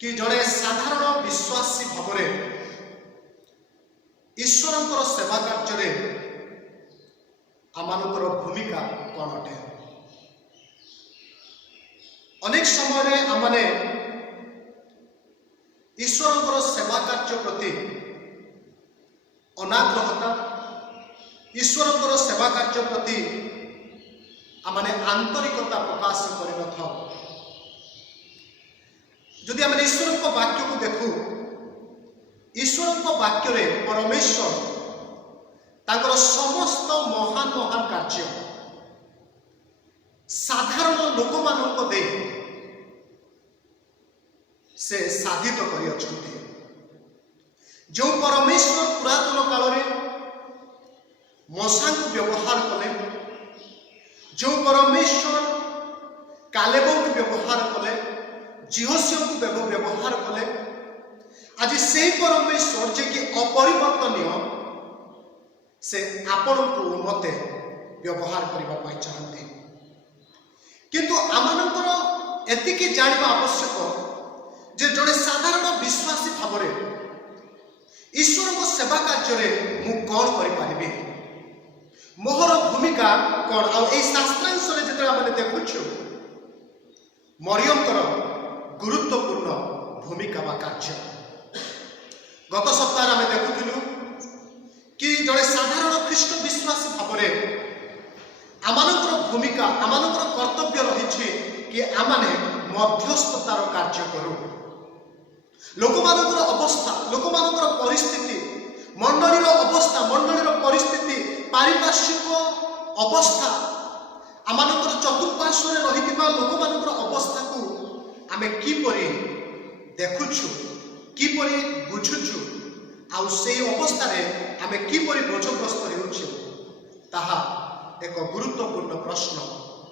କି ଜଣେ ସାଧାରଣ ବିଶ୍ୱାସୀ ଭାବରେ ଈଶ୍ୱରଙ୍କର ସେବା କାର୍ଯ୍ୟରେ ଆମମାନଙ୍କର ଭୂମିକା କ'ଣ ଅଟେ। ଅନେକ ସମୟରେ ଆମେ ଈଶ୍ୱରଙ୍କର ସେବା କାର୍ଯ୍ୟ ପ୍ରତି ଅନାଗ୍ରହତା, ଈଶ୍ୱରଙ୍କର ସେବା କାର୍ଯ୍ୟ ପ୍ରତି ଆମେ ଆନ୍ତରିକତା ପ୍ରକାଶ କରିନଥାଉ। ଯଦି ଆମେ ଈଶ୍ୱରଙ୍କ ବାକ୍ୟକୁ ଦେଖୁ, ଈଶ୍ୱରଙ୍କ ବାକ୍ୟରେ ପରମେଶ୍ୱର ତାଙ୍କର ସମସ୍ତ ମହାନ ମହାନ କାର୍ଯ୍ୟ ସାଧାରଣ ଲୋକମାନଙ୍କ ଦେଇ ସେ ସାଧିତ କରିଅଛନ୍ତି। ଯେଉଁ ପରମେଶ୍ୱର ପୁରାତନ କାଳରେ ମଶାଙ୍କୁ ବ୍ୟବହାର କଲେ, ଯେଉଁ ପରମେଶ୍ୱର କାଲେବଙ୍କୁ ବ୍ୟବହାର କଲେ, ଜିହୋସିଆଙ୍କୁ ବ୍ୟବହାର କଲେ, ଆଜି ସେହି ପରମେଶ୍ୱର ଯିଏକି ଅପରିବର୍ତ୍ତନୀୟ, ସେ ଆପଣଙ୍କୁ ମତେ ବ୍ୟବହାର କରିବା ପାଇଁ ଚାହାନ୍ତି। किंतु आमनकर एतिकी जानिबा आवश्यक जे जड़े साधारण विश्वासी भाव ईश्वर को सेवा कार्य मु कौन करि मोहर भूमिका कौन आ शास्त्रांश जो देखु मरियमकर गुरुत्वपूर्ण भूमिका बा कार्य गत सप्ताह आम देखुलु कि जड़े साधारण ख्रीष्ट विश्वासी भाव आमनकर भूमिका आमनकर कर्तव्य रही कि आमने मध्यस्थतार कार्य करूँ लोकमानकर अवस्था लोकमानकर परिस्थिति मंडलीर अवस्था मंडलीर परिस्थिति पारिपार्श्विक अवस्था आमनकर चतुर्पार्श्व रही लोकमानकर अवस्था को आमे किपरि देखुछु किपरि बुझुछु आउ से अवस्था रे आमे किपरि बोझग्रस्त हेउछु ताहा एक गुरुत्वपूर्ण प्रश्न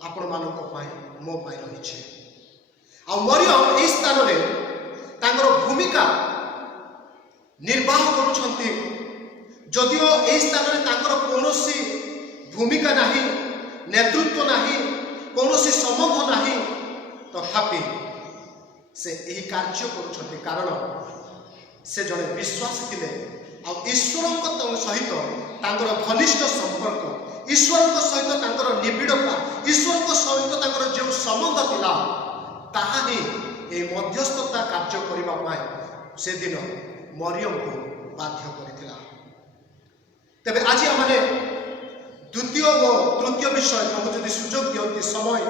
आपण मानक पाई मो पाई रही आ मरियम एई स्थान रे तांगर भूमिका निर्वाह करुछंती जदिओ एई स्थान रे तांगर कोनोसी भूमिका नाही नेतृत्व नाही कोनोसी संबंध नाही तथापि से एही कार्य करुछंती कारण से जड़े विश्वासी थिले आ ईश्वर सहित तांगर घनिष्ठ संपर्क ईश्वर सहित तांकर निबिड़ता ईश्वर सहित तांकर जो संबंध थिला ताहा ही ए मध्यस्थता कार्य करिबा पाए से दिन मरियम को बाध्य करिथिला। तबे आज आमने द्वितीय व तृतीय विषय प्रभु जदि सुযোগ दियंती समय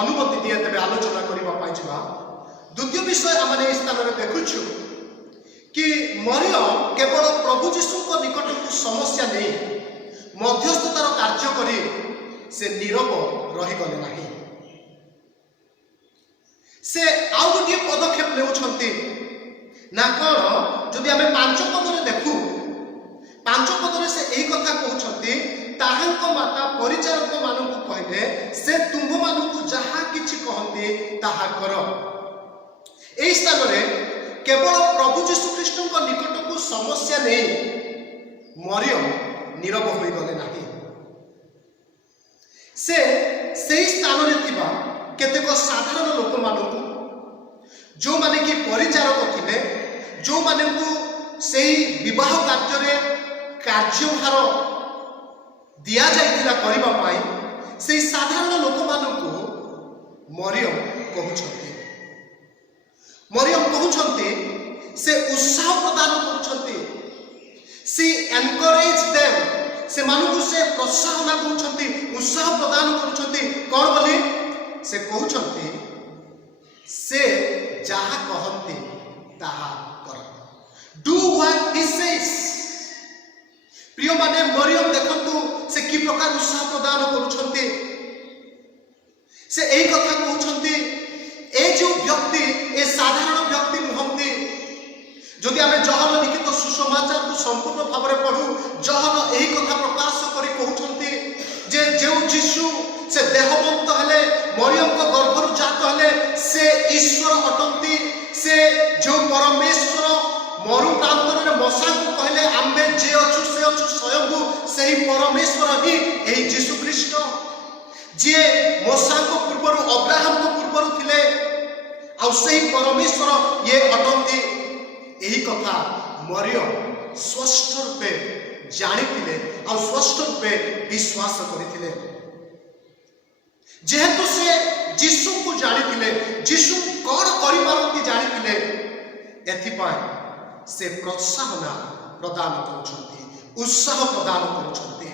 अनुमति दिए तबे आलोचना करिबा पाए जिबा। द्वितीय विषय आमने स्थान रे देखुछु कि मरियम केवल प्रभु यीशु को निकट को समस्या नहीं मध्यस्थतार कार्य करी से नीरव रही गले नाही से आउ गोटे पदक्षेप लेउछंती ना कौन जदि आमे 5 पदरे देखु 5 पदरे से एही कथा कहउछंती ताहांक माता परिचारक मानकु कहले से तुम मानकु जहा किछि कहंती ताहा कर। एही स्थान रे केवल प्रभु यीशु ख्रीष्ट को निकट को समस्या नहीं मरियम नीरव होई गले नाही से स्थान रे थिबा केतेक साधारण लोक मानकु जो माने कि परिचारक थिले जो माने को सेही विवाह कार्य रे कार्यभार दिया जाइतिला करिबा पाई सेही साधारण लोक मानकु मरियम कहउछंती से उत्साह प्रदान करूछंती सी एनकरेज देम से मानकु से प्रोत्साहन करूछंती उत्साह प्रदान करूछंती कोन बोली से कहउछंती से जहा कहंती ताहा कर डू व्हाट ही सेज। प्रिय माने मरियम देखंतु से कि प्रकार उत्साह प्रदान करूछंती से एही कथा कहउछंती ए जो व्यक्ति ए साधारण व्यक्ति नुहंती जदि आमे जहन लिखित सुसमाचार को संपूर्ण भाव में पढ़ू जहन एही कथा प्रकाश करी कहउछंती जे जो यीशु से देहवंत हेले मरियम को गर्भरु जात हेले से ईश्वर अटंती से जो परमेश्वर मरु प्रांतर रे मसा को कहले आम्बे जे अछु से अछु स्वयं सेही परमेश्वर ही एही यीशु ख्रीष्ट जे मसा को पूर्वर अब्राहम को पूर्वर थिले आ सेही परमेश्वर ये अटंती एही कथा मरियम स्पष्ट रूपे जानिथिले आ स्पष्ट रूपे विश्वास करिथिले जेहेतु से यीशु को जानिथिले यीशु कौन करि पारंती जानिथिले एथिपाई से प्रोत्साहन प्रदान करुछंती उत्साह प्रदान करुछंती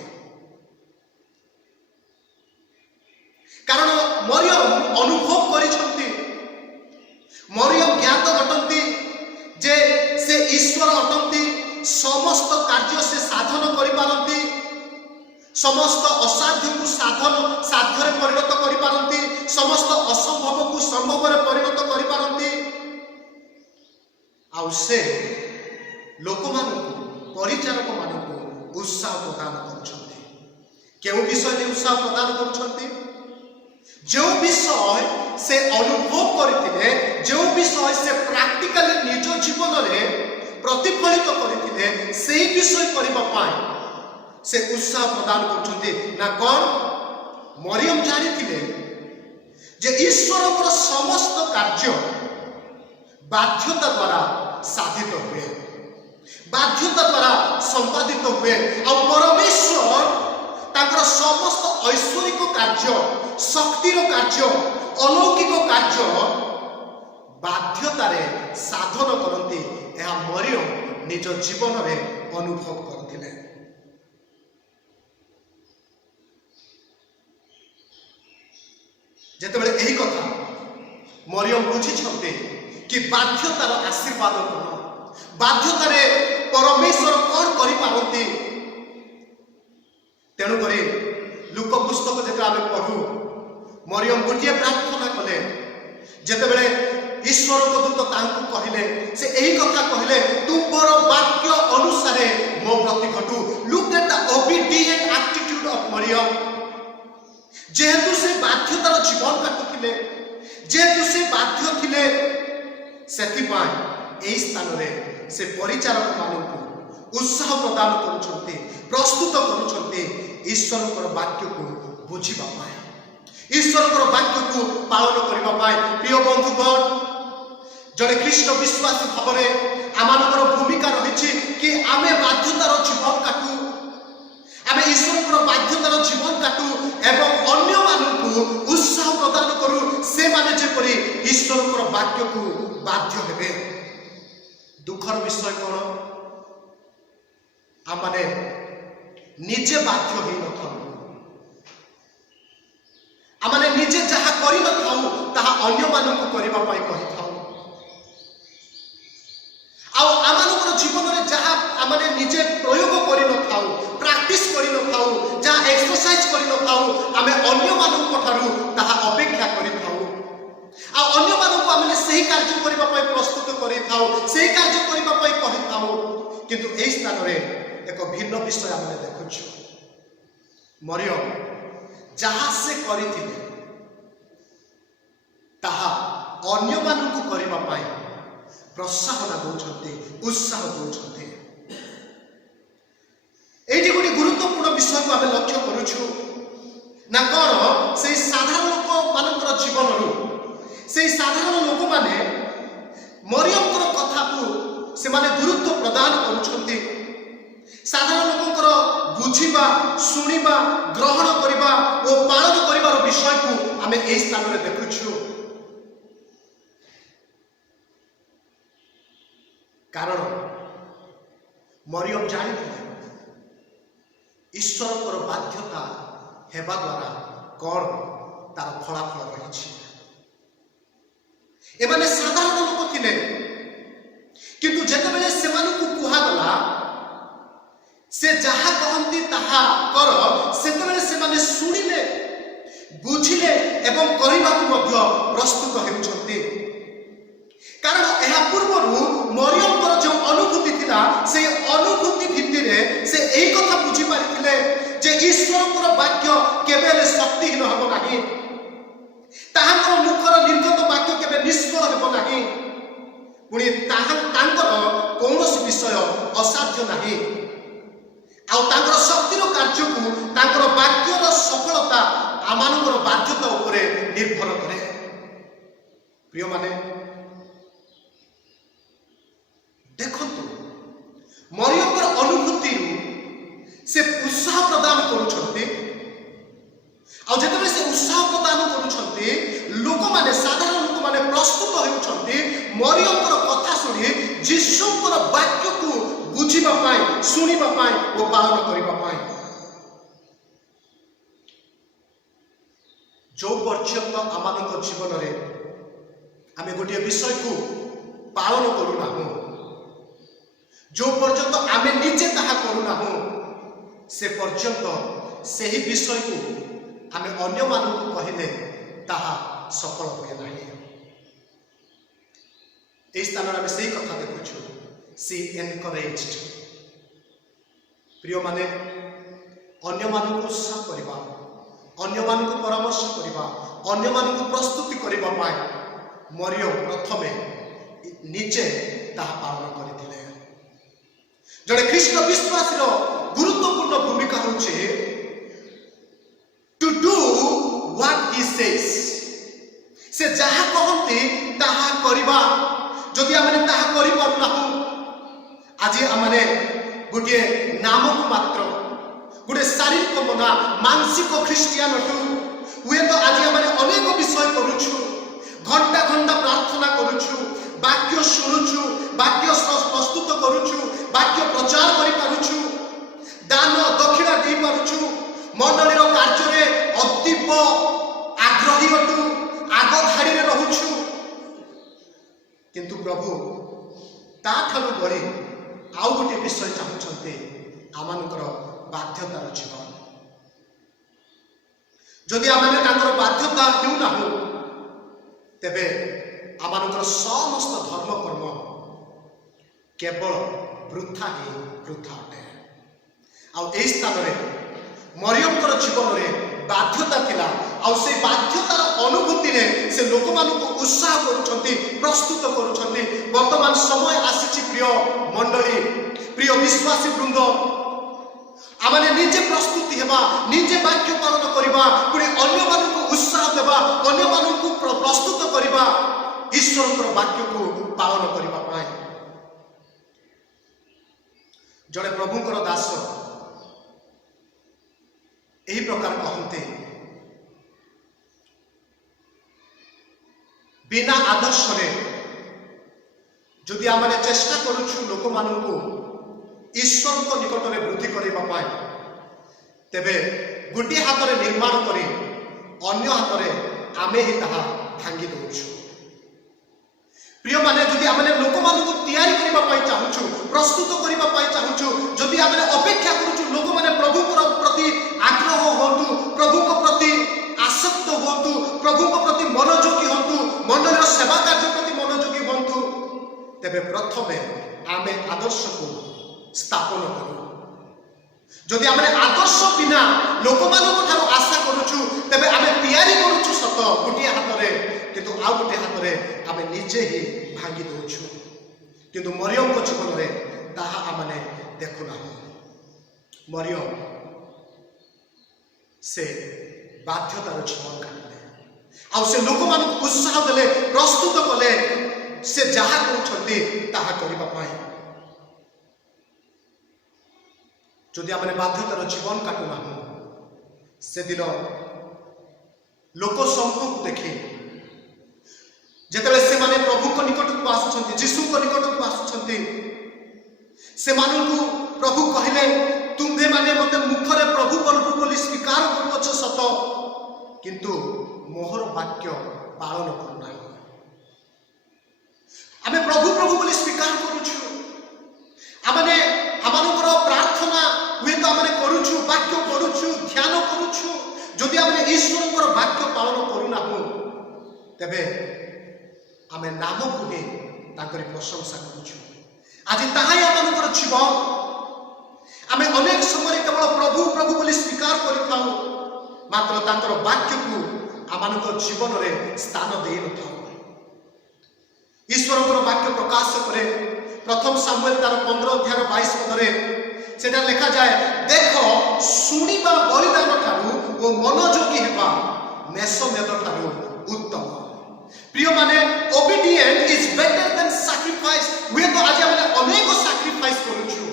कारण मरियम अनुभव करिछंती मरियम ज्ञात अटंती जे से ईश्वर अटंती समस्त कार्य से साधन करि पारंती समस्त असाध्य को साधन साध्य परिणत करि पारंती समस्त असंभव को संभव रे परिणत करि पारंती आउ से लोक मानकु परिचारक मानकु उत्साह प्रदान करुछंती केउ विषय ने उत्साह प्रदान करुछंती जो विषय से अनुभव करथिले जो विषय से प्रैक्टिकली निज जीवन रे प्रतिफलित करथिले सेही विषय करबा पाए से उत्साह प्रदान करुछंती ना कौन मरियम जानिथिले जे ईश्वर समस्त कार्य बाध्यता द्वारा साधित हुए, बाध्यता द्वारा संपादित हुए। और परमेश्वर तांकर समस्त ऐश्वरिक कार्य, शक्तिर कार्य, अलौकिक कार्य बाध्यतारे साधन करती। यह मरियम निज जीवन में अनुभव करथिले। जेतेबेले एही कथा मरियम बुझिछन्ते कि बाध्यतार आशीर्वाद कौन, बाध्यतारे परमेश्वर कौन करि पारती। तेणु करी लूक पुस्तक जेते आमे पढ़ू, मरियम गोटे प्रार्थना कले। जेतेबेले ईश्वर को दूत तांको कहिले, से एही कथा कहिले, तुमर वाक्य अनुसार मो प्रति घटू। Look at the obedient attitude of Mariam. जेहेतु से बाध्यतार जीवन काटुथिले, जेहेतु से बाध्य थिले, सेथिपाई एही स्थान रे से परिचारक मानकु उत्साह प्रदान करुछन्ते, प्रस्तुत करुछन्ते ईश्वर वाक्य को बुझिबा पाए, ईश्वर वाक्य को पालन करबा पाए। प्रिय बंधुगण, जड़े ख्रीष्ट विश्वासी भाव आम भूमिका रही कि आमे बाध्यतार जीवन काटू, आमे ईश्वर बाध्यतार जीवन काटू एवं अन्य मानकु उत्साह प्रदान करू, से माने जेपरि ईश्वर वाक्य को बाध्य हेबे। दुखर विषय कौन, आम माने निजे बाध्य हो न था, आमने निजे जहा करि न थाउ ताहा अन्य मानकु करिबा पई कहि थाउ। आउ आमानकर जीवन में जहा आमने निजे प्रयोग करि न थाउ, प्रैक्टिस करि न थाउ, जहा एक्सरसाइज करि न थाउ, आमे अन्य मानक ठारू ताहा अपेक्षा करि थाउ। आ अन्य मानक आमने सही कार्य करिबा पई प्रस्तुत करि थाउ, सही कार्य करिबा पई कहि थाउ। किंतु एई स्थान रे एक भिन्न विषय आमने देखुछु। मरियम जहा से करिथिले ताहा अन्य मानकु करिबा पई प्रोत्साहन दौरान, उत्साह दौरान। ये गोटे गुरुत्वपूर्ण विषय को आम लक्ष्य करुछु ना कौन, से साधारण लोक मान जीवन से साधारण लोक माने मरियम कथा को से माने गुरुत्व प्रदान करुछंती। साधारण लोकंकर बुझिबा, शुणिबा, ग्रहण करिबा और पालन करिबार विषय को आम ए स्थान में देखुछु। कारण मरियम जानी ईश्वर बाध्यता हेबा द्वारा कौन तार फलाफल रही। एमाने साधारण लोक थिले, किंतु जेतेबेले सेमानकु कुहागला से जहा कहंती ताहा कर, सेतेबेले सेमाने सुनिले, बुझिले एवं करिबाकु मध्य प्रस्तुत हेउछंती। कारण यह पूर्व मरियम जो अनुभूति थिला, से अनुभूति भित्तिरे से एई कथा बुझी पारिथिले जे ईश्वर वाक्य केबेले शक्तिहीन हेबो नाही, ताहांकर मुखर निर्गत वाक्य केबे निष्फल हेबो नाही, पुणी ताहांकर कौनसी विषय असाध्य नाही। आ तांकर शक्तिर कार्य को तांकर वाक्यर सफलता आमानकर बाध्यता उपरे निर्भर करे। प्रिय माने देखंतु मरियम अनुभूति से उत्साह प्रदान करुछंती। आ जेतेबेले से उत्साह प्रदान करुछंती, लोक माने साधारण लोक माने प्रस्तुत होउछंती मरियम कथा सुनी यीशुकर वाक्य को बुझिबा पाई, सुनिबा पाई और पालन करिबा पाई। जो पर्यंत आमानक जीवन रे आमे गोटे विषय को पालन करू ना, जो पर्यंत आमे निजे ताहा करू ना, से पर्यंत सही विषय को आमे अन्य मानक कहिले ताहा सफल हुए नाही। ए स्थान में सही कथा देखुछु, सी एनकरेज्ड। प्रिय माने अन्य मानक उत्साह करबा, अन्य मानक परामर्श करबा, अन्य मानक प्रस्तुति करबा पाए मरियम प्रथमे निजे ताहा पालन करथिले। जड़े ख्रीष्ट विश्वास गुरुत्वपूर्ण भूमिका होचे to do what he says, ଯାହା କହନ୍ତି ତାହା କରିବା। ଯଦି ଆମେ ତାହା କରିପାରୁନାହୁଁ, ଆଜି ଆମେ ଗୋଟିଏ ନାମକୁ ମାତ୍ର ଗୋଟେ ଶାରୀରିକ ମନା ମାନସିକ ଖ୍ରୀଷ୍ଟିଆନଠୁ ହୁଏତ ଆଜି ଆମେ ଅନେକ ବିଷୟ କରୁଛୁ, ଘଣ୍ଟା ଘଣ୍ଟା ପ୍ରାର୍ଥନା କରୁଛୁ, ବାକ୍ୟ ଶୁଣୁଛୁ, ବାକ୍ୟ ପ୍ରସ୍ତୁତ କରୁଛୁ, ବାକ୍ୟ ପ୍ରଚାର କରିପାରୁଛୁ, ଦାନ ଦକ୍ଷିଣା ଦେଇପାରୁଛୁ, ମଣ୍ଡଳୀର କାର୍ଯ୍ୟରେ ଅତୀବ ଆଗ୍ରହୀ ଅଟୁ, ଆଗ ଧାଡ଼ିରେ ରହୁଛୁ। କିନ୍ତୁ ପ୍ରଭୁ ତାଠାରୁ ବଳି ଆଉ ଗୋଟିଏ ବିଷୟ ଚାହୁଁଛନ୍ତି, ଆମମାନଙ୍କର ବାଧ୍ୟତାର ଜୀବନ। ଯଦି ଆମେ ତାଙ୍କର ବାଧ୍ୟତା ହେଉନାହୁଁ, ତେବେ ଆମମାନଙ୍କର ସମସ୍ତ ଧର୍ମକର୍ମ କେବଳ ବୃଥା ଅଟେ। ଆଉ ଏହି ସ୍ଥାନରେ ମରିୟମଙ୍କର ଜୀବନରେ ବାଧ୍ୟତା ଥିଲା, ଆଉ ସେ ବାଧ୍ୟତାର ଅନୁଭୂତିରେ ସେ ଲୋକମାନଙ୍କୁ ଉତ୍ସାହ କରୁଛନ୍ତି, ପ୍ରସ୍ତୁତ କରୁଛନ୍ତି। ବର୍ତ୍ତମାନ ସମୟ ଆସିଛି ପ୍ରିୟ ମଣ୍ଡଳୀ, ପ୍ରିୟ ବିଶ୍ୱାସୀ ବୃନ୍ଦ, ଆମେ ନିଜେ ପ୍ରସ୍ତୁତି ହେବା, ନିଜେ ବାକ୍ୟ ପାଳନ କରିବା, ପୁଣି ଅନ୍ୟମାନଙ୍କୁ ଉତ୍ସାହ ଦେବା, ଅନ୍ୟମାନଙ୍କୁ ପ୍ରସ୍ତୁତ କରିବା ଈଶ୍ୱରଙ୍କର ବାକ୍ୟକୁ ପାଳନ କରିବା ପାଇଁ। ଜଣେ ପ୍ରଭୁଙ୍କର ଦାସ ଏହି ପ୍ରକାର କହନ୍ତି, ବିନା ଆଦର୍ଶରେ ଯଦି ଆମେ ଚେଷ୍ଟା କରୁଛୁ ଲୋକମାନଙ୍କୁ ଈଶ୍ୱରଙ୍କ ନିକଟରେ ବୃଦ୍ଧି କରିବା ପାଇଁ, ତେବେ ଗୋଟିଏ ହାତରେ ନିର୍ମାଣ କରି ଅନ୍ୟ ହାତରେ ଆମେ ହିଁ ତାହା ଭାଙ୍ଗି ଦେଉଛୁ। ପ୍ରିୟମାନେ, ଯଦି ଆମେ ଲୋକମାନଙ୍କୁ ତିଆରି କରିବା ପାଇଁ ଚାହୁଁଛୁ, ପ୍ରସ୍ତୁତ କରିବା ପାଇଁ ଚାହୁଁଛୁ, ଯଦି ଆମେ ଅପେକ୍ଷା କରୁଛୁ ଲୋକମାନେ ପ୍ରଭୁଙ୍କର ପ୍ରତି ଆଗ୍ରହ ହୁଅନ୍ତୁ, ପ୍ରଭୁଙ୍କ ପ୍ରତି ଆସକ୍ତ ହୁଅନ୍ତୁ, ପ୍ରଭୁଙ୍କ ପ୍ରତି ମନୋଯୋଗୀ ହୁଅନ୍ତୁ, ମଣ୍ଡଳୀର ସେବା କାର୍ଯ୍ୟ ପ୍ରତି ମନୋଯୋଗୀ ହୁଅନ୍ତୁ, ତେବେ ପ୍ରଥମେ ଆମେ ଆଦର୍ଶକୁ ସ୍ଥାପନ କରୁ। ଯଦି ଆମେ ଆଦର୍ଶ ବିନା ଲୋକମାନଙ୍କ ଠାରୁ ଆଶା କରୁଛୁ, ତେବେ ଆମେ ତିଆରି କରୁଛୁ ସତ ଗୋଟିଏ ହାତରେ, କିନ୍ତୁ ଆଉ ଗୋଟିଏ ହାତରେ ଆମେ ନିଜେ ହିଁ ଭାଙ୍ଗି ଦେଉଛୁ। କିନ୍ତୁ ମରିୟମଙ୍କ ଜୀବନରେ ତାହା ଆମେ ଦେଖୁନାହୁଁ। ମରିୟମ ସେ ବାଧ୍ୟତାର ଜୀବନ କାଟିଲେ, ଆଉ ସେ ଲୋକମାନଙ୍କୁ ଉତ୍ସାହ ଦେଲେ, ପ୍ରସ୍ତୁତ କଲେ ସେ ଯାହା କହୁଛନ୍ତି ତାହା କରିବା ପାଇଁ। ଯଦି ଆମେ ବାଧ୍ୟତାର ଜୀବନ କାଟୁନାହୁଁ, ସେଦିନ ଲୋକ ସମୂହକୁ ଦେଖି ଯେତେବେଳେ ସେମାନେ ପ୍ରଭୁଙ୍କ ନିକଟକୁ ଆସୁଛନ୍ତି, ଯୀଶୁଙ୍କ ନିକଟକୁ ଆସୁଛନ୍ତି, ସେମାନଙ୍କୁ ପ୍ରଭୁ କହିଲେ, ତୁମ୍ଭେମାନେ ମୋତେ ମୁଖରେ ପ୍ରଭୁ ପ୍ରଭୁ ବୋଲି ସ୍ୱୀକାର କରୁଅଛ ସତ, କିନ୍ତୁ ମୋହର ବାକ୍ୟ ପାଳନ କରୁନାହିଁ। ଆମେ ପ୍ରଭୁ ପ୍ରଭୁ ବୋଲି ସ୍ୱୀକାର କରୁଛୁ, ଆମମାନଙ୍କର ପ୍ରାର୍ଥନା ହୁଏତ ଆମେ କରୁଛୁ, ବାକ୍ୟ ପଢୁଛୁ, ଧ୍ୟାନ କରୁଛୁ, ଯଦି ଆମେ ଈଶ୍ୱରଙ୍କର ବାକ୍ୟ ପାଳନ କରୁନାହୁଁ, ତେବେ ଆମେ ନାମକୁ ହିଁ ତାଙ୍କର ପ୍ରଶଂସା କରୁଛୁ। ଆଜି ତାହା ହିଁ ଆମମାନଙ୍କର ଜୀବନ। ଆମେ ଅନେକ ସମୟରେ କେବଳ ପ୍ରଭୁ ପ୍ରଭୁ ବୋଲି ସ୍ୱୀକାର କରିଥାଉ, ମାତ୍ର ତାଙ୍କର ବାକ୍ୟକୁ ଆମମାନଙ୍କ ଜୀବନରେ ସ୍ଥାନ ଦେଇନଥାଉ। ଈଶ୍ୱରଙ୍କର ବାକ୍ୟ ପ୍ରକାଶ କରେ ପ୍ରଥମ ସାମୁଏଲ ତାର 15 ଅଧ୍ୟାୟ 22 ପଦରେ ସେଟା ଲେଖାଯାଏ, ଦେଖ ଶୁଣିବା ବଳିଦାନ ଠାରୁ ଓ ମନୋଯୋଗୀ ହେବା ମେଷମେଦ ଠାରୁ ଉତ୍ତମ। ପ୍ରିୟମାନେ, obedient is better than sacrifice। ହୁଏତ ଆଜି ଆମେ ଅନେକ ସାକ୍ରିଫାଇସ୍ କରୁଛୁ,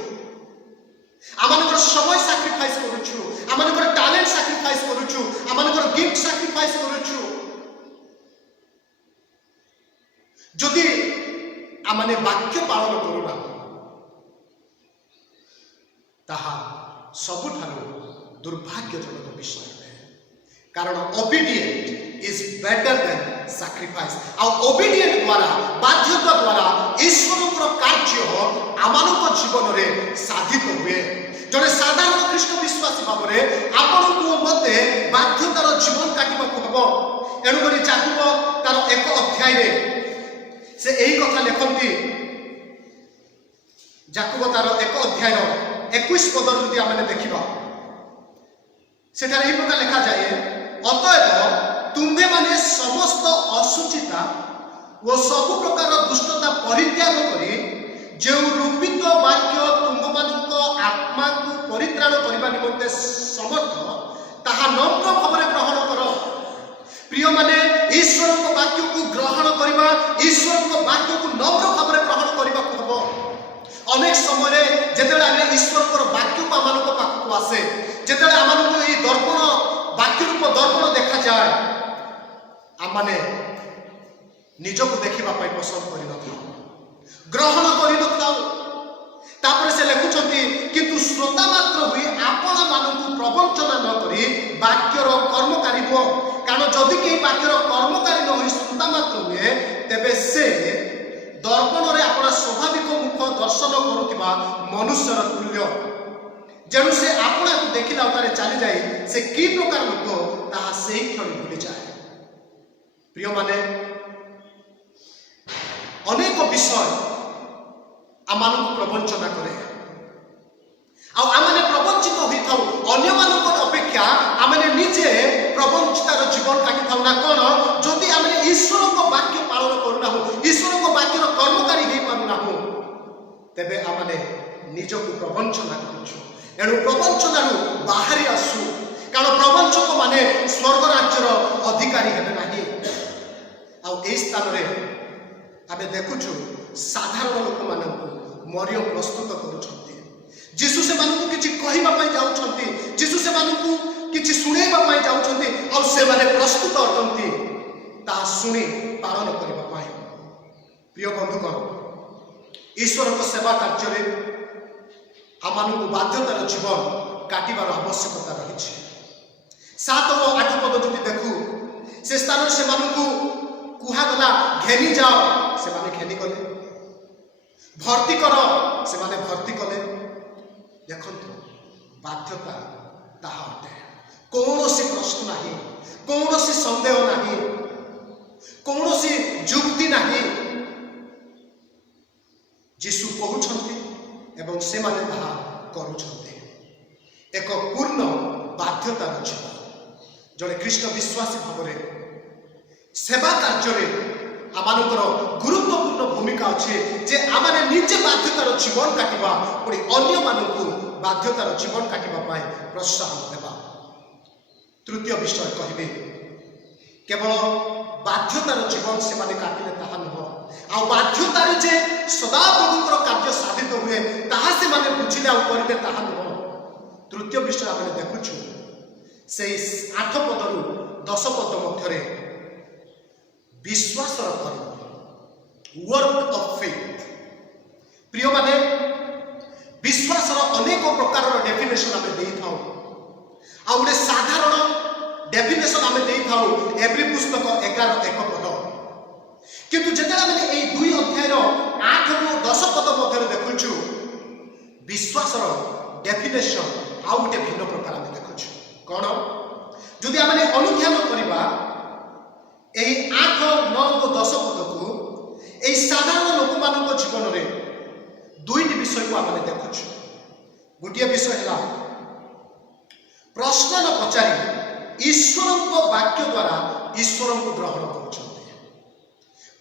ଆମମାନଙ୍କର ସମୟ ସାକ୍ରିଫାଇସ୍ କରୁଛୁ, ଆମମାନଙ୍କର ଟ୍ୟାଲେଣ୍ଟ ସାକ୍ରିଫାଇସ୍ କରୁଛୁ, ଆମମାନଙ୍କର ଗିଫ୍ଟ ସାକ୍ରିଫାଇସ୍ କରୁଛୁ। ଯଦି ଆମେ ବାକ୍ୟ ପାଳନ କରୁନାହୁଁ, ତାହା ସବୁଠାରୁ ଦୁର୍ଭାଗ୍ୟଜନକ ବିଷୟ ଅଟେ। କାରଣ obedient is better than sacrifice। ଆଉ obedient ଦ୍ୱାରା, ବାଧ୍ୟତା ଦ୍ୱାରା ଈଶ୍ୱରଙ୍କର କାର୍ଯ୍ୟ ଆମମାନଙ୍କ ଜୀବନରେ ସାଧିତ ହୁଏ। ଜଣେ ସାଧାରଣ ଖ୍ରୀଷ୍ଟ ବିଶ୍ୱାସୀ ଭାବରେ ଆପଣଙ୍କୁ ଓ ମୋତେ ବାଧ୍ୟତାର ଜୀବନ କାଟିବାକୁ ହେବ। ଏଣୁକରି ଯାକୁବ ତାର 1 ଅଧ୍ୟାୟରେ ସେ ଏହି କଥା ଲେଖନ୍ତି। ଯାକୁବ ତାର 1 ଅଧ୍ୟାୟ 21 ପଦରୁ ଯଦି ଆମେ ଦେଖିବା, ସେଠାରେ ଏହି ପ୍ରକାର ଲେଖାଯାଏ, ଅତଏବ ତୁମ୍ଭେମାନେ ସମସ୍ତ ଅଶୁଚିତା ଓ ସବୁ ପ୍ରକାର ଦୁଷ୍ଟତା ପରିତ୍ୟାଗ କରି ଯେଉଁ ରୂପିତ ବାକ୍ୟ ତୁମ୍ଭମାନଙ୍କ ଆତ୍ମାକୁ ପରିତ୍ରାଣ କରିବା ନିମନ୍ତେ ସମର୍ଥ, ତାହା ନମ୍ର ଭାବରେ ଗ୍ରହଣ କର। प्रिय माने ईश्वर वाक्य को ग्रहण करवा, ईश्वर वाक्य को नम्र भाव ग्रहण करने को हम। अनेक समय जितेबाला आम ईश्वर वाक्य को आम पाखक आसे, जितेबाला आम ये दर्पण वाक्य रूप दर्पण देखा जाए, आम मैंने निजक देखा पसंद कर ग्रहण कर से लिखुंट किंतु श्रोता मात्र हुई आपण मानू प्रवंचना न करी वाक्यर कर्मकारी हो, कारण जदि कहीं वाक्यर कर्मकारी न हो श्रोता मात्र हुए तेबे से दर्पण में आप स्वाभाविक मुख दर्शन करुवा मनुष्यर तुल्य, जेणु से आपण को देखला उतारे चली जाए से कि प्रकार लोक ताहा से क्षण भूली जाए। प्रिय माने अनेक विषय आम प्रवंचना करे, आमने प्रवंचित होता अन्य अपेक्षा आमने निजे प्रवंचितार जीवन काटी था ना कौन, जदि आम ईश्वर को वाक्य पालन करूना, ईश्वर को वाक्य कर्मकारी हो पारूना, तेबे आमने निजक प्रवंचना करूँ। एणु प्रवंचना बाहरी आसू, कारण प्रवंचक माने स्वर्ग राज्यर अधिकारी हेबे नाही। आ स्थान में आम देखुचु साधारण लोक मान मरियम प्रस्तुत करुछंती, जीशु से मानू किछि कहिबा पई जाउछंती, जीशु से मानू किछि सुनेबा पई जाउछंती, आ से माने प्रस्तुत अटंती ता सुनी पालन करबा पई। प्रिय बंधुगण, ईश्वर को सेवा कार्य रे आमानकु बाध्यतार जीवन काटिबार आवश्यकता रही। 7 और 8 पद जदि देखु से स्थान से मानू कुहागला घेनी जाओ, से माने घेनी गले, भर्ती कर से माने भर्ती कले। देखंतु बाध्यता ताहा अटे, कौनसी प्रश्न नाही, कौनसी संदेह नाही, कौनसी जुक्ति नाही, जीशु कहउछंती एवं से माने ताहा करूछंती। एक पूर्ण बाध्यतार जीवन जड़े कृष्ण विश्वासी भाव में सेवा कार्य आमानकर गुरुत्वपूर्ण भूमिका अच्छे, जे आमाने निजे बाध्यतार जीवन काटिबा पुणी अन्य मानकु बाध्यतार जीवन काटिबा पाए प्रोत्साहन देबा। तृतीय विषय कहबे केवल बाध्यतार जीवन से माने काटिले ताहा नुह, आ बाध्यतार जे सदा प्रभुकर कार्य साधित हुए ताहा से माने बुझिले आ करिले ताहा नुह। तृतीय विषय आमे देखुछु से 8 पदरु 10 पद मध्यरे विश्वास कर्म, वर्क ऑफ फेथ। प्रिय माने विश्वास अनेक प्रकार डेफिनेशन आम दे था, आ गोटे साधारण डेफिनेशन आम दे था एवरी पुस्तक 11:1 पद, किंतु जेते आमे ए 2 अध्याय 8 रु 10 पद मध्य देखुछु विश्वास डेफिनेशन आ गोटे भिन्न प्रकार आम देखुछु। कौन जदि आमे अनुध्यान करबा यही 8, 9 और 10 पद को यही साधारण लोक मान जीवन में 2टी विषय को आम देखुछु। गोटे विषय है प्रश्न न पचारि ईश्वर को वाक्य द्वारा ईश्वर को ग्रहण करुछंती।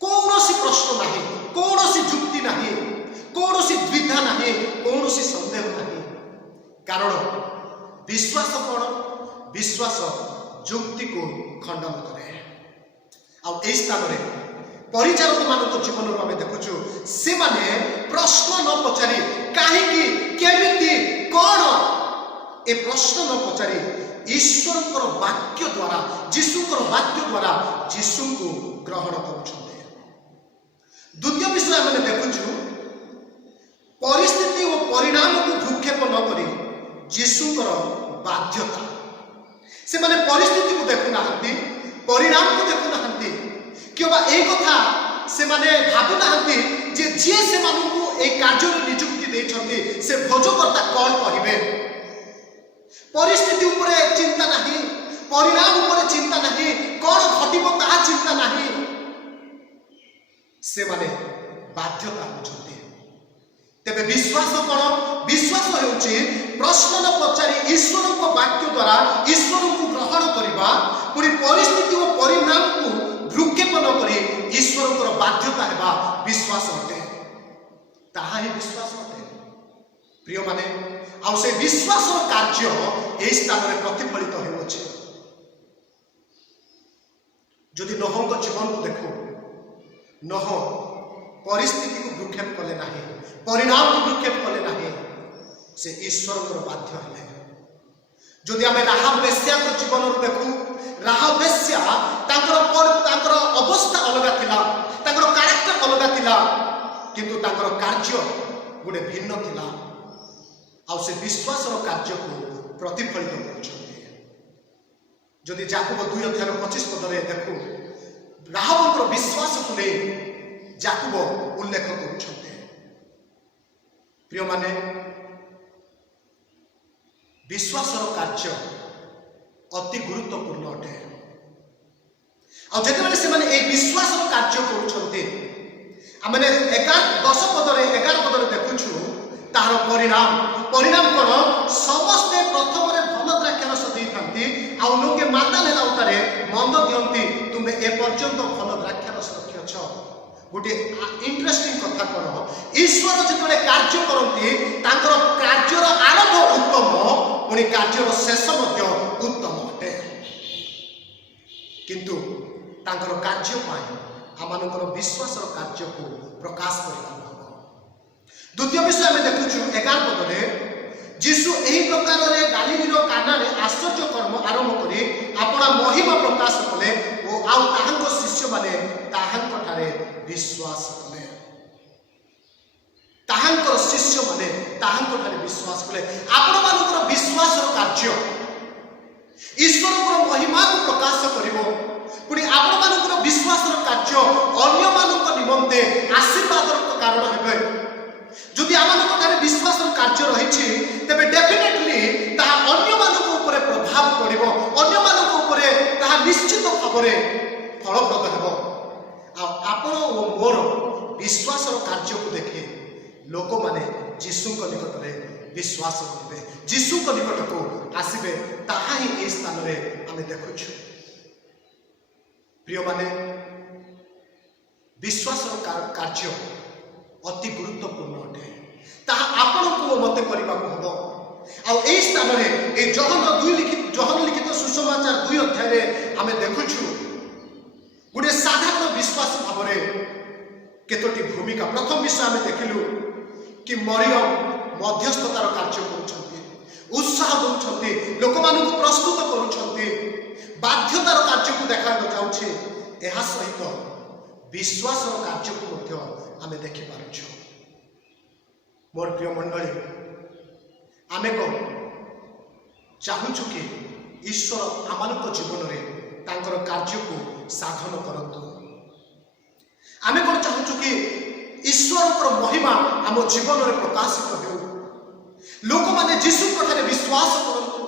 कौनसी प्रश्न नाही, कौनसी जुक्ति नाही, कौनसी द्विधा नाही, कौनसी संदेह नाही, कारण विश्वास कौन, विश्वास जुक्ति को खंडन करे। आ स्थान में परिचारक मान जीवन आम देखुचु से माने प्रश्न न पचारि कहीं केमिति कौन ए प्रश्न न पचारि ईश्वर वाक्य द्वारा जीशुकर वाक्य द्वारा जीशु को ग्रहण करुछंती। द्वितीय विषय आम देखुचु परिस्थिति और परिणाम को भ्रूक्षेप न करी जीशुकर बाध्यता। से माने परिस्थिति को देखु नाहंती, परिणाम को देखु नाहंती, क्यों एक कथा से माने भाबु नाहंती जे जे से मानू ए कार्य नियुक्ति देछंती से भोजकर्ता कौन कहिबे। परिस्थिति उपरे चिंता नहीं, परिणाम उपरे चिंता नहीं, कौन घटिबो ता चिंता नहीं, से माने बाध्यता होछंती। तेबे विश्वास कौन, विश्वास होउची प्रश्न न पचारि ईश्वर को वाक्य द्वारा ईश्वर को ग्रहण करबा, पुरी परिस्थिति और परिणाम को भ्रूक्षेप न करी ईश्वर बाध्यता हेबा विश्वास अटे। ताहा ही विश्वास अटे। प्रिय माने आ से विश्वास कार्य ए स्थान में प्रतिफलित होउछि। जदि नोह जीवन को देखो, नोह परिस्थिति को भ्रूक्षेप कले ना, परिणाम को भ्रूक्षेप कले ना, से ईश्वर को बाध्य है। जदि आम राहाब बेश्या जीवन देखू, राहाब बेश्या अवस्था अलग थिला, कैरेक्टर अलग थिला, किंतु कार्य गोटे भिन्न थिला। आ से विश्वास कार्य को प्रतिफलित कर। जदि याकूब 2:25 देखू, राहाबंकर विश्वास को नहीं याकूब उल्लेख कर। प्रिय माने, विश्वास कार्य अति गुरुत्वपूर्ण अटे। आते से विश्वास कार्य करें 10 पदरे 11 पदरे देखुछु, तार परिणाम परिणाम कौन? समस्ते प्रथम भल द्राक्षारस देती, आउ लोके माता नेला उतारे मंद दियंती, तुम्हें ए पर्यंत भल द्राक्षारस रखिछ। गोटे इंटरेस्टिंग कथा कौन? ईश्वर जो कार्य करती, कार्यर आरंभ उत्तम, पुणी कार्यर शेष उत्तम अटे। किंतु तांकर कार्य आमर विश्वास कार्य को प्रकाश कर। द्वितीय विषय आम देखुचु 11 पदरे, जीशु यही प्रकार गालीलीर कानारे आश्चर्य कर्म आरंभ करी अपना महिमा प्रकाश कले और आउ शिष्य माने ताहांठारे विश्वास कले। ताहांकर शिष्य माने ताहांठारे विश्वास कले। आपण मानकर विश्वास कार्य ईश्वर महिमा को प्रकाश करिवो, पुणी आपण मानकर विश्वास कार्य अन्य मानक निमंते आशीर्वाद कारण हेबे। जदि आम विश्वास कार्य रही, तेरे डेफिनेटली अन्य मानक ऊपर प्रभाव पड़ो, अन्य मानक ऊपर निश्चित भाव में फलप्रद हो। आपण और मोर विश्वास कार्य को देखे लोक माने जीशु निकट में विश्वास करेंगे, जीशु निकट को आसबे। ताहा ही स्थान में आम देखुछु। प्रिय माने, विश्वास कार्य अति गुरुत्वपूर्ण अटे। ताहा आपण को मते करबा को हबो। आ एई स्थान रे ए जहन लिखित सुसमाचार 2 अध्याय रे आमे देखुछु, गुटे साधारण विश्वास भाव रे केतोटी भूमिका। प्रथम विषय आमे देखिलु कि मरियम मध्यस्थतार कार्य करूछंती, उत्साह दउछंती, लोक मानकु प्रस्तुत करूछंती, बाध्यतार कार्य को देखा जाउछि। एहा सहित विश्वास कार्य को मध्य आमे देखि पारुछु। मोर प्रिय मंडली, आमे कौन चाहूछु कि ईश्वर आम जीवन में तांकर कार्य को साधन करंतु। आमे कौन चाहूछु कि ईश्वर महिमा आम जीवन में प्रकाशित हो, लोक माने जीशु ठारे विश्वास करंतु।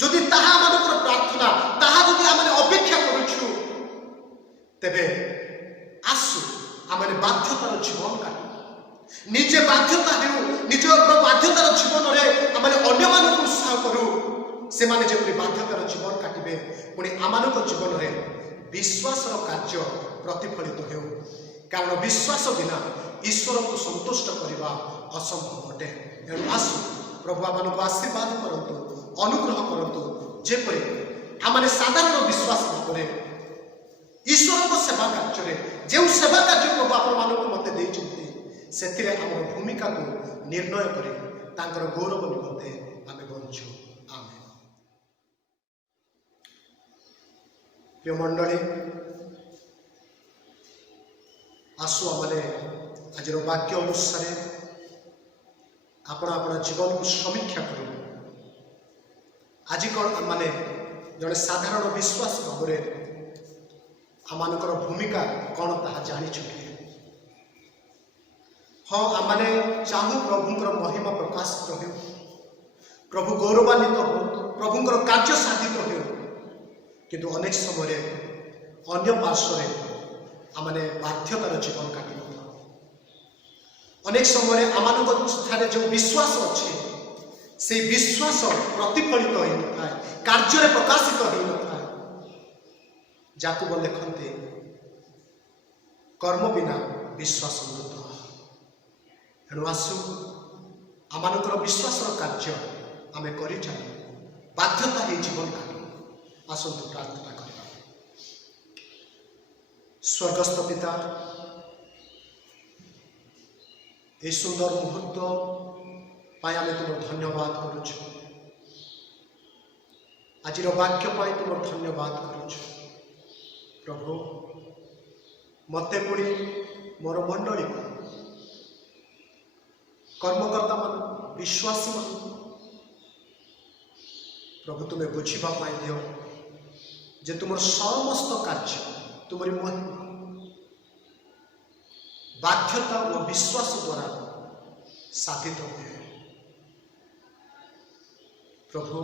जदि ताहा आमर प्रार्थना, ताहा जदि आमे अपेक्षा करूछु, तेबे आसु आमे बाध्यतार जीवन काटू, निजे बाध्यता हेउ, निज बाध्यतार जीवन में आमे अन्य मानक उत्साह करू, से माने जेपरि बाध्यतार जीवन काटिबे, पुणी आमानक जीवन में विश्वास कार्य प्रतिफलित हेउ। कारण विश्वास बिना ईश्वर को संतुष्ट करने असंभव अटे। एणु आसु प्रभु आमको आशीर्वाद करंतु, अनुग्रह करंतु, जेपरि आमने साधारण विश्वास भाव ईश्वर को सेवा कार्य जो सेवा कार्य प्रभु आपण मानक मते देइछन्ति, सेतिरे आमर भूमिका को निर्णय करी तांकर गौरव निमंते आमे बंचु। आमेन। प्रिय मंडली, आसु आमने आज वाक्य अनुसार आपण जीवन को समीक्षा करूँ। आज कौन माने जड़े साधारण विश्वास भाव आमर भूमिका कौन ताहा जानिछु। हाँ, आमने चाहू प्रभुंकर महिमा प्रकाशित हो, प्रभु गौरवान्वित हो, प्रभुंकर कार्य साधित हो, किंतु अनेक समय अन्य पार्श्व आमने बाध्यतार जीवन काटि। अनेक समय आम जो विश्वास अच्छे से विश्वास प्रतिफलित हो न था, कार्य प्रकाशित हो न था। याकूब लिखते कर्म बिना विश्वास मृत। एणु आसु आमर विश्वास कार्य आम कर बाध्यता ही जीवन काटू। आसतु प्रार्थना करवा। स्वर्गस्थ पिता ये सुंदर मुहूर्त पाई आम तुम धन्यवाद करुछु। आज वाक्य पाई तुम धन्यवाद करुछु प्रभु। मते पुणी मोर मंडली कर्मकर्ता मान विश्वासी मान प्रभु तुम्हें बुझा दियो जे तुम समस्त कार्य तुम बाध्यता और विश्वास द्वारा साधित हुए प्रभु।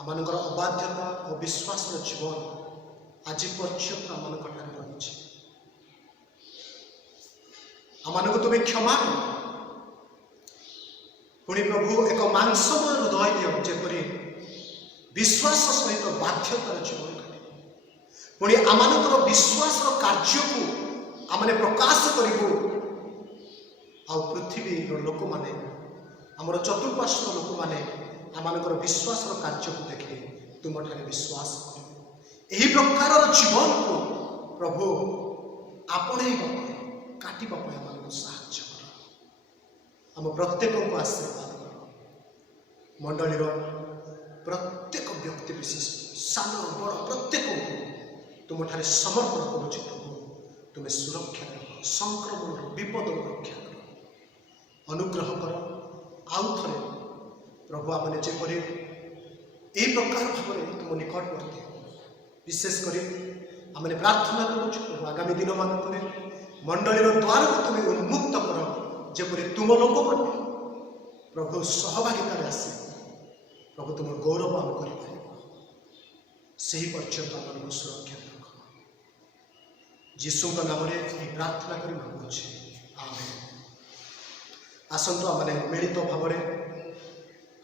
आम अबाध्यता और विश्वास जीवन आज पर्यंत आम रही आम तुम्हें क्षमा पुणी प्रभु एक मांसमय हृदय दियो जेपरी विश्वास सहित बाध्यतार जीवन पुणी आम विश्वास कार्य को आमने प्रकाश करूँ आ पृथ्वी लोक मैंने आमर चतुर्पार्श्व लोक मैंने आम विश्वास कार्य को देखिए तुम विश्वास कर यही प्रकार जीवन को प्रभु आपणे काटिबा आम साहाय्य कर। आम प्रत्येक को आशीर्वाद कर। मंडलीर प्रत्येक व्यक्ति विशेष सान बड़ प्रत्येक को तुम समर्पण करुच प्रभु। तुम्हें सुरक्षा कर संक्रमण विपद रक्षा कर अनुग्रह कर। आउ थे प्रभु आपने जेपरी यही प्रकार भाव तुम निकटवर्ती विशेषकर आमने प्रार्थना करुच प्रभु। आगामी दिन मानक मंडलीर द्वार को तुम्हें उन्मुक्त कर जेपरी तुम लोक मैंने प्रभु सहभागितार आसे प्रभु तुम गौरव आम कर सही पर्यंत आम सुरक्षा रख जीशु नाम प्रार्थना कर मांगुचे आमेन। आसतु आमने मिलित भाव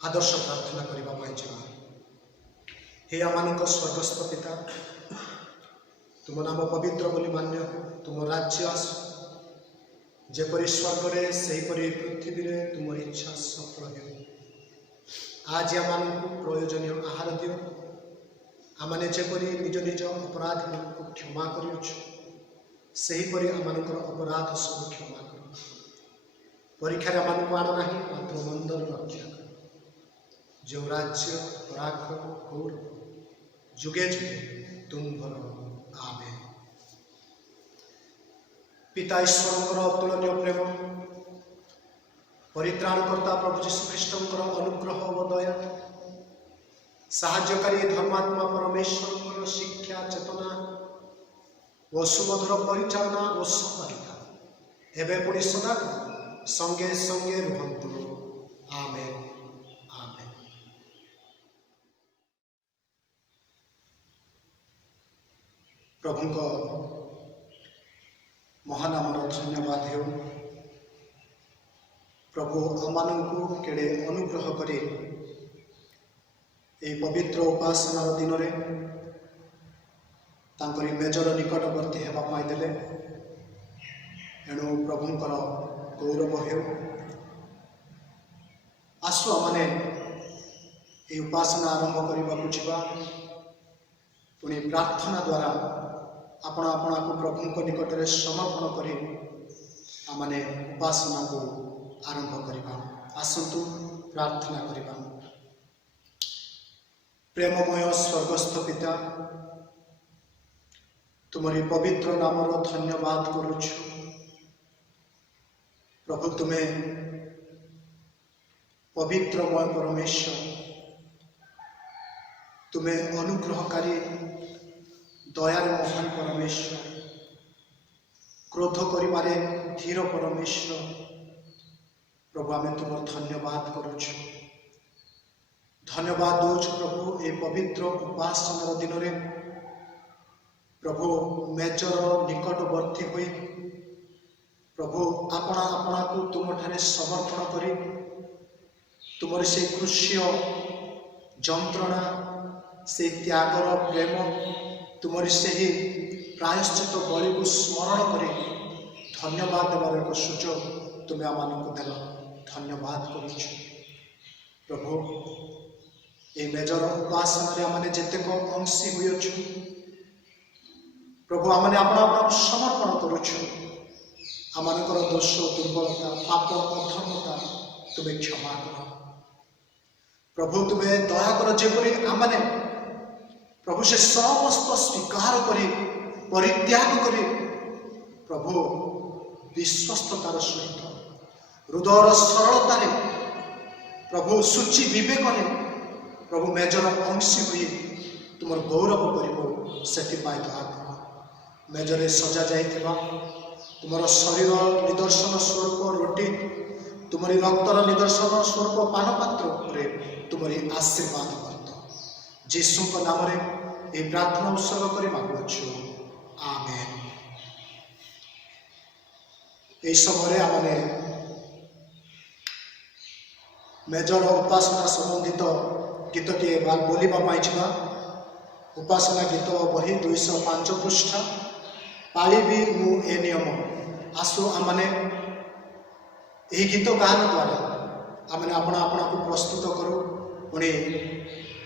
आदर्श प्रार्थना करने जा। हे आम स्वर्गस्थ पिता तुम नाम पवित्र बोली मान्य हो। तुम राज्य आस जेपरी स्वर्ग में सेहीपरि पृथ्वी में तुम इच्छा सफल हो। आज आम प्रयोजनीय आहार दियो। आमने जेपरी निज निज अपराधी मान क्षमा कर अपराध सब क्षमा कर। परीक्षा आम आण ना मात्र मंदर रक्षा कर। जो राज्य पराक्रम गौरव जुगे जुगे तुम भर आमेन। पिता ईश्वर अतुलनीय प्रेम परित्राणकर्ता प्रभु जीशुख्रीष्टर अनुग्रह और दया साहाय्यकारी धर्मात्मा परमेश्वर शिक्षा चेतना और सुमधुर परिचालना और सहभागिता एवं पुणी सदा संगे संगे रुहंतु आमेन आमेन। प्रभु महानाम धन्यवाद हो। प्रभु आम केड़े अनुग्रह करे ये पवित्र उपासना दिन में तांकरी मेजर निकटवर्ती होगा देले एणु प्रभुंकर गौरव हो। आसु आमने ये उपासना आरंभ करने जावा पुणी प्रार्थना द्वारा आपण आपना को प्रभु को निकट में समर्पण करी आमने उपासना को आरंभ करवा। आसतु प्रार्थना करवा। प्रेममय स्वर्गस्थ पिता तुम्हारी पवित्र नाम धन्यवाद करुछु प्रभु। तुम्हें पवित्रमय परमेश्वर तुम्हें अनुग्रहकारी दयार महान परमेश्वर क्रोध करिबारे धीर परमेश्वर प्रभु आमे तुम धन्यवाद करुछु। धन्यवाद दौच प्रभु ये पवित्र उपासना दिन में प्रभु मेजर निकटवर्ती हुई प्रभु आपना आपना को तुम ठारे समर्पण करी तुम से कृष्य जंत्रणा से त्यागर प्रेम तुम से ही प्रायश्चित बलि को स्मरण कर धन्यवाद देवार एक सुजोग तुम्हें आम को देल धन्यवाद करुछु प्रभु। ये मेजर उपासना आमने जितेक अंशी हुई प्रभु आमने आपण समर्पण करुछु आमनकर दोष दुर्बलता पाप अधर्मता तुम्हें क्षमा कर प्रभु तुम्हें दया कर जेपरी आमने प्रभु से समस्त स्वीकार करी परित्याग करी प्रभु विश्वस्ततार सहित हृदयर सरलतार प्रभु सूची विवेक प्रभु मेजर अंशी हुई तुम गौरव कर से दया कर मेजरे सजा जाइथिबा तुम शरीर निदर्शन स्वरूप रोटी तुमरी रक्तर निदर्शन स्वरूप पानपात्र तुमरी आशीर्वाद करत जीशु नाम ये प्रार्थना उत्सर्ग कर मागुछु आमेन। यह समय आमने मेजर उपासना संबंधित गीतटी बोलवा जा उपासना गीत बही 205 पृष्ठ पालिबी मु ए नियम आसु आमने यही गीत गान द्वारा आमने अपना को प्रस्तुत करूँ पुणी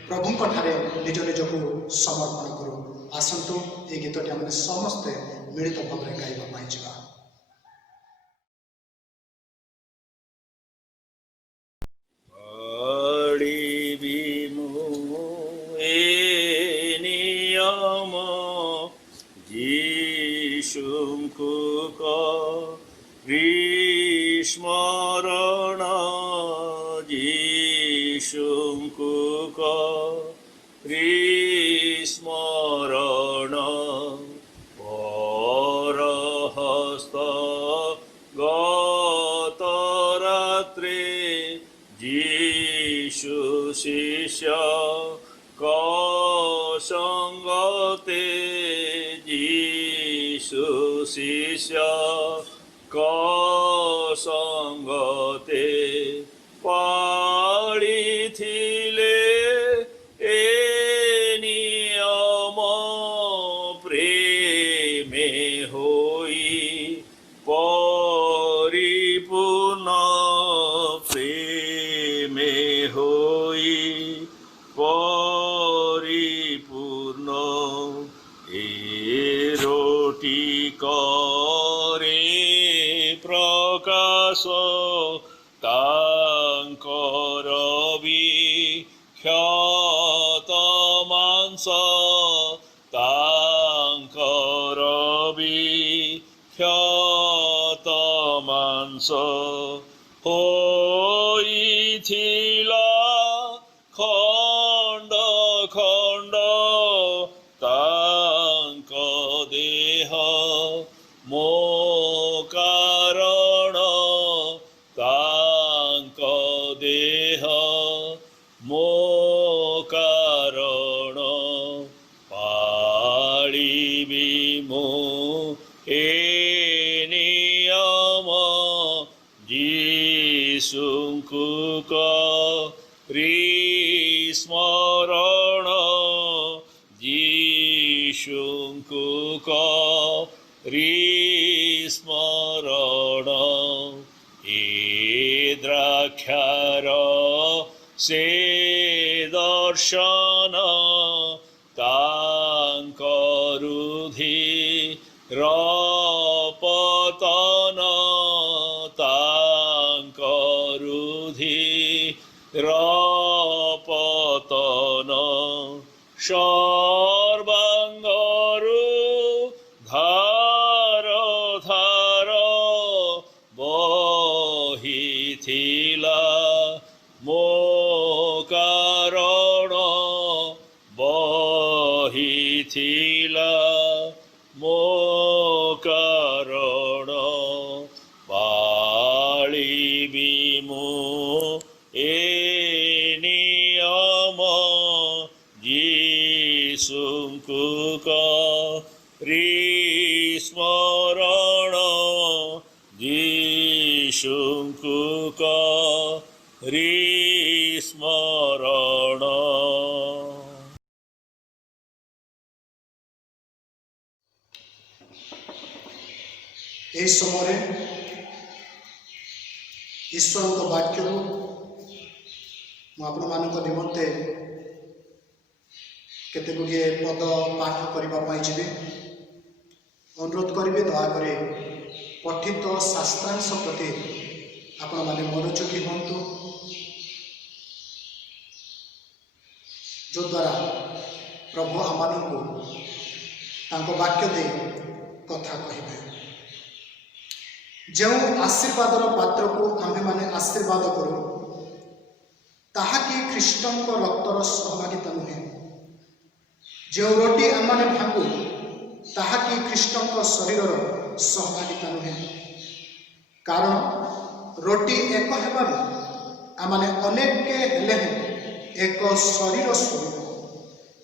प्रभु ठारे निज निज को समर्पण करूँ आसतु ये गीतटी आमने समस्ते मिलित भाव में गाइबा जा स्मरण जीशुंकु स्मरण परहस्त गतरात्रे जीशु शिष्य संगते जीशु शिष्य संगते पाड़ी थिले ए नियम प्रेमे होई परिपूर्ण प्रेमे होई परिपूर्ण ए रोटी प्रकाश तांकर विख्यात मांस तांकर विख्यात मांस होइथिला खंड खंड तांक देह मो कारण तांक देह मो कारण पाळिबी मो ए नियम जीशुंकु स्मरण जीशुंकु स्मरण ए द्राक्षार से दर्शन तांकरुधि रपतन तांकरुधि रपतन सर्वांगरु धार धार बहिथिला मो कारण बहिथिला मो कारण पाळिबी मु ए नियम जीशुंकु स्मरण जीशुंकु स्मरण। यह समय ईश्वर वाक्य मुझे निमंते केते गुड़िए पद पाठ करने जी अनुरोध करेंगे दयाकोरी पठित शास्त्रांश प्रति आपण मैंने मनोयोगी हूँ, जो द्वारा प्रभु आम वाक्य दे कथा कहे। जो आशीर्वादर पात्र को आम्भे माने आशीर्वाद करूँ ताहा कि ख्रीष्टन रक्तर सहभागिता नुहे। जो रोटी आम मैंने भांगू ताहा कि ख्रीष्टन शरीर सहभागिता नुहे। कारण रोटी एक हेबार आम मैंने अनेक हेले एक शरीर स्वरूप,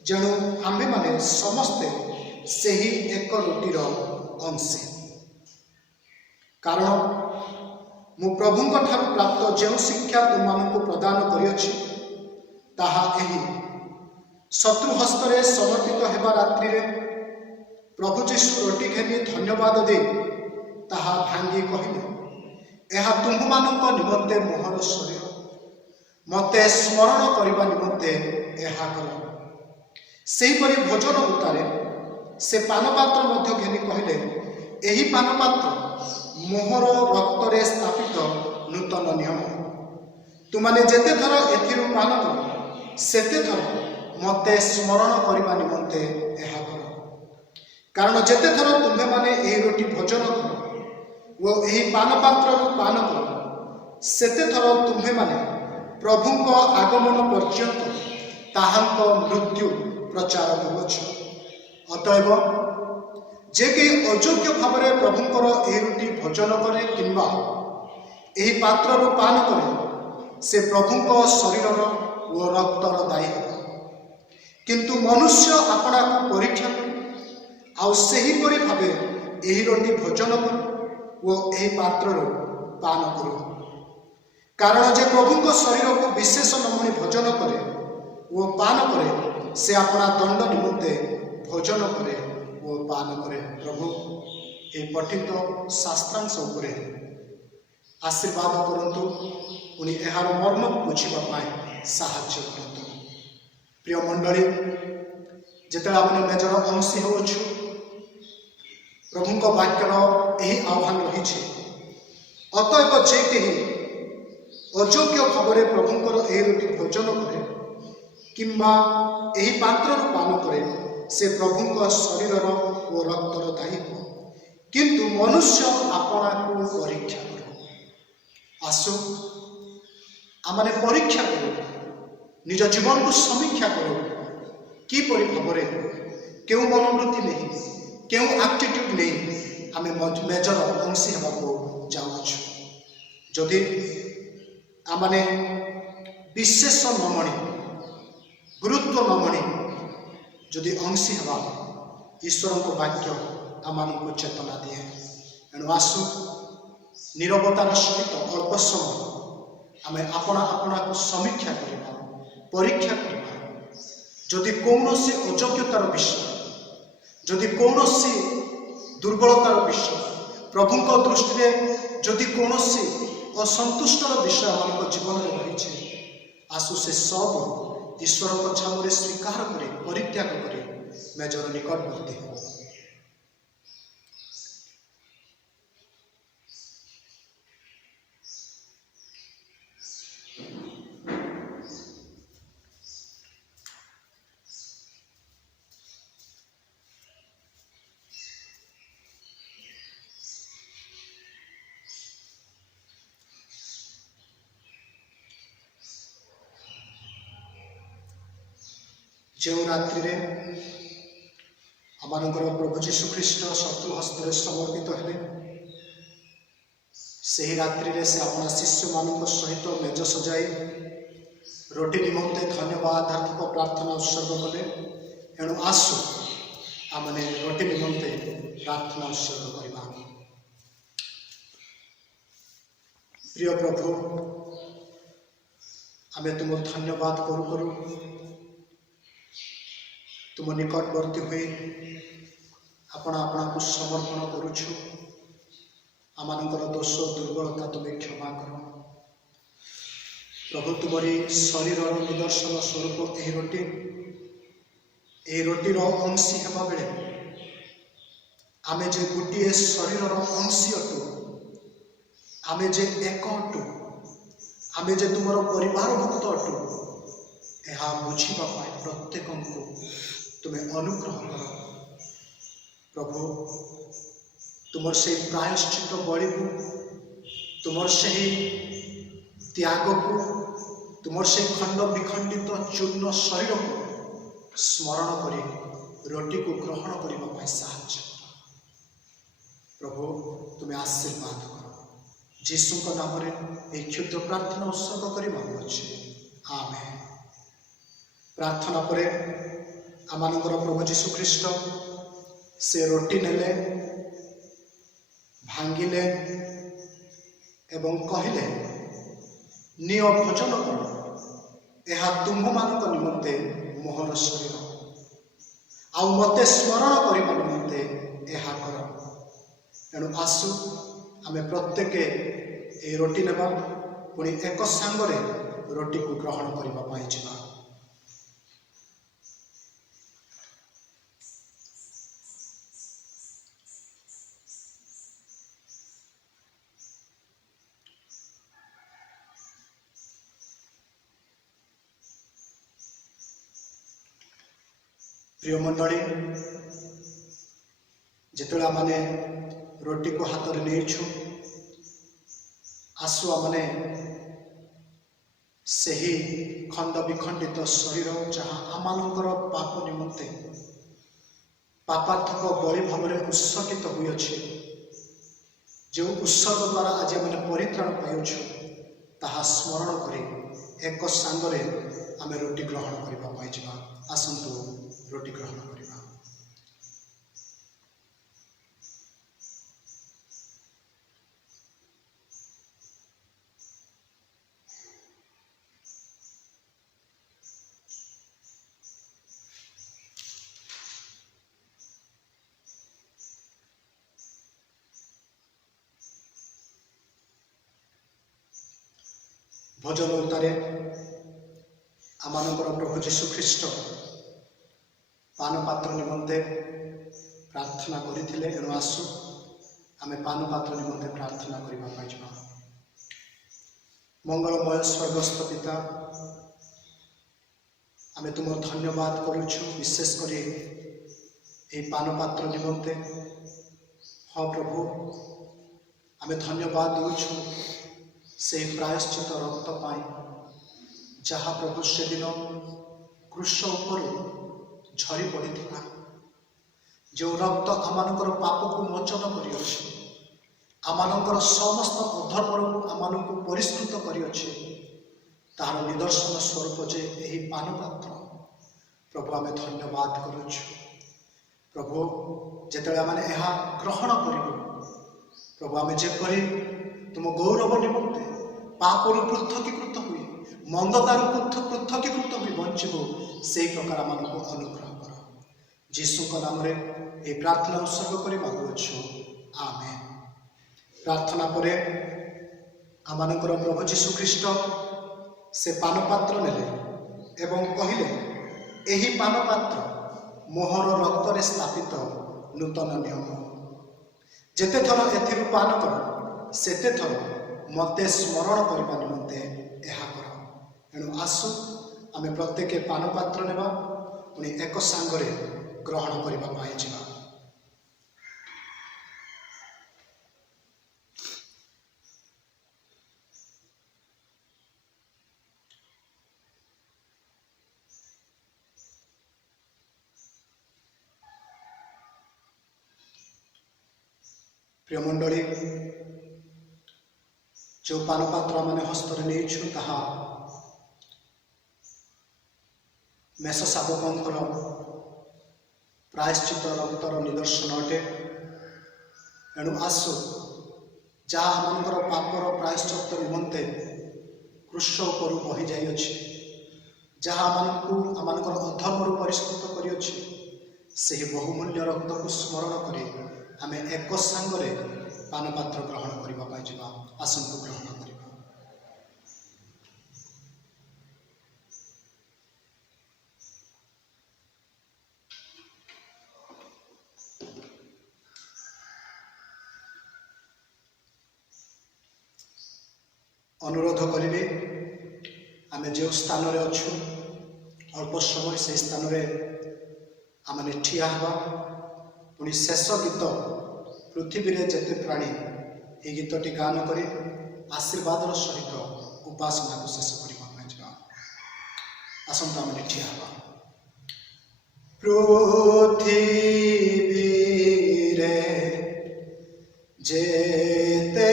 जेणु आम्भे माने समस्ते सही एक रोटीर अंशी। कारण मु प्रभुंक ठारू प्राप्त जो शिक्षा तुमको प्रदान करिअछि ताहा एही शत्रु हस्तरे समर्पित हेबा रात्रि रे प्रभु जीशु रोटी घेनी धन्यवाद दे ताहा भांगी कहिले, एहा तुम्भमानक निमंते मोहर शरीर, मते स्मरण करबा निमंते एहा कर। सेहीपरि भोजन उतारे से पानपात्र मध्य घेनी कहिले, एही पानपात्र मोहर रक्तरे स्थापित नूतन नियम। तुमाने जेते थर एथिरु पान कर सेते थर मते स्मरण करबा निमंते एहा कर। कारण जेते थर तुम्हे माने एही रोटी भोजन कर वो एही पानपात्र पान कर सेते थर तुम्हे माने प्रभुंक आगमन पर्यंत ताहांक मृत्यु प्रचार करुछ। अतएव जे कि अयोग्य भाव में प्रभुंकर यह रोटी भोजन करे किंबा यही पात्र पान करे से प्रभुंक शरीर व रक्तर दायी है। किंतु मनुष्य आपना को परीक्षा आउ सही परि भावे यही रोटी भोजन कर वो यही पात्र पान करू। कारण जे प्रभुंक शरीर को विशेष नमूने भोजन करे वो पान करे से अपना दंड निमंते भोजन करे वो पान करे। प्रभु ये पठित शास्त्रांश उपरे आशीर्वाद करंतु, उनी एहार मर्म बुझिबा पाए साहाय्य करंतु। प्रिय मंडली, जेतेला आमे मेजर अंशी होछु प्रभुंक वाक्यर यही आह्वान रही। अतएव जे केही अयोग्य भाव में प्रभुंकर यही रोटी भोजन करे किंबा यही पात्र पान करे से प्रभुंक शरीर व रक्तर दायी हो। किंतु मनुष्य आपना को परीक्षा कर। आसु आमने परीक्षा करूँ, निज जीवन को समीक्षा करूँ किपरि भाव में क्यों मनोवृत्ति नहीं क्यों आक्टिट्यूड नहीं आम मेजर अंशी होगा जाऊँ। जदि आमने विशेष नमणी गुरुत्व नमणी जदि अंशी हवा ईश्वर को वाक्य आम को चेतना दिए। एणु आसु निरवतार सहित अल्प समय आम अपना अपना को समीक्षा करवा परीक्षा करवा। जदि कौन अयोग्यतार विषय जदि कौन दुर्बलतार विषय प्रभुंक दृष्टि जदि कौन असंतुष्टर विषय आम जीवन में रही आसु से सब ईश्वर छामुरे स्वीकार करे परित्याग करे मेजर निकटवर्ती हो। जो रात्रि रे आमानकर प्रभु जीशु ख्रीष्ट शत्रु हस्तरे समर्पित हेले से ही रात्रि रे से अपना शिष्य मानक सहित मेज सजाई रोटी निमंते धन्यवाद हार्दिक प्रार्थना उत्सर्ग कले। एणु आसु आमने रोटी निमंते प्रार्थना उत्सर्ग करबा। प्रिय प्रभु, आमे तुम धन्यवाद करू करू तुम निकटवर्ती हुए अपना अपना को समर्पण करुछु। आमानकर दोष दुर्बलता तुम्हें क्षमा कर प्रभु। तुमरी शरीर निदर्शन स्वरूप यही रोटीर अंशी हेबा बेले आमे जे गोटे शरीर अंशी अटु आमे जे एक अटु आमे जे तुमर परिवार भुक्त अटु यह बुझा प्रत्येक को तुम्हें अनुग्रह कर प्रभु तुमर से प्रायश्चित बलि को तुमर से त्याग को तुमर से खंड विखंडित चूर्ण शरीर को स्मरण कर रोटी को ग्रहण करने साहाय्य प्रभु तुम्हें आशीर्वाद कर जीशु का नाम रे क्षुद्र प्रार्थना उत्सर्ग कर आमेन। प्रार्थना पर आमनकर प्रभु जीशु ख्रीष्ट से रोटी नेले भांगिले एवं कहले निय भोजन कर यह तुम्भ मान निमंते मोहर शरीर आउ मते स्मरण करने निमंते यह कर तेणु आसु आमे प्रत्येक ए रोटी नेबा पुणी एक सांगरे रोटी को ग्रहण करने जा। प्रिय मंडली जिते आमने रोटी को हाथ में नहीं आसु आमने सही खंड विखंडित शरीर जहाँ आमनकर पाप निमंते पापार्थक बलि भाव में उत्सर्गित हुई जो उत्सर्ग द्वारा आज आम परित्राण पाइछु ताहा स्मरण कर एक सांगरे आम रोटी ग्रहण करने आसतु रोटी ग्रहण करवा। भजन उतारे आमनकर प्रभु जीशु ख्रीष्ट पान पात्र निमंते प्रार्थना करथिले एणु आसु आमे पान पात्र निमंते प्रार्थना करबा जा। मंगलमय स्वर्गस्थ पिता आमे तुम धन्यवाद करुछु विशेष करी ए पान पात्र निमंते। हाँ प्रभु आमे धन्यवाद देउछु से प्रायश्चित रक्त पाई जहाँ प्रभु से दिन क्रूश उपर झरी पड़ा जो रक्त आमनकर पाप को मोचन कर आमनकर समस्त अधर्म आम को परिष्कृत कर तार निदर्शन स्वरूप जे यही पान पात्र प्रभु आम धन्यवाद करुछु। प्रभु जिते आम ग्रहण करूँ प्रभु आम जेपरी तुम गौरव निमंते पापरु पृथकीकृत हुए मंदतार पृथकीकृत हुई बंचबू से प्रकार आम अनुग्रह कर जीशु का नाम रे ये प्रार्थना उत्सर्ग कर मागुछु आमेन। प्रार्थना परे आमनकर प्रभु जीशु ख्रीष्ट से पान पात्र नेले एवं कहले एही पान पात्र मोहर रक्त रे स्थापित नूतन नियम जेते थर एथिरु पान कर सेते थर मते स्मरण करने निमंते यह कर। एणु आसु आमे प्रत्येक पान पात्र नेबा पुणी एक सांगरे ग्रहण करने जा। प्रिय मंडली जो पान पात्र मैंने हस्तर नहीं ताहा मेष शावकर प्रायश्चित रक्तर निदर्शन अटे। एणु आसु जहाँ आमनकर पापर प्रायश्चित निमंते क्रूश उपर बही जाई जहाँ आमनकर अधर्म परिष्कृत कर बहुमूल्य रक्त को स्मरण कर आम एक सांगरे पान पात्र ग्रहण करने जा। आसंतु ग्रहण करवा। ଅନୁରୋଧ କରିବି ଆମେ ଯେଉଁ ସ୍ଥାନରେ ଅଛୁ ଅଳ୍ପ ସମୟ ସେହି ସ୍ଥାନରେ ଆମେ ଠିଆ ହେବା। ପୁଣି ଶେଷ ଗୀତ ପୃଥିବୀରେ ଯେତେ ପ୍ରାଣୀ ଏହି ଗୀତଟି ଗାନ କରି ଆଶୀର୍ବାଦର ସହିତ ଉପାସନାକୁ ଶେଷ କରିବା ପାଇଁ ଯିବା। ଆସନ୍ତୁ ଆମେ ଠିଆ ହେବା। ପୃଥିବୀରେ ଯେତେ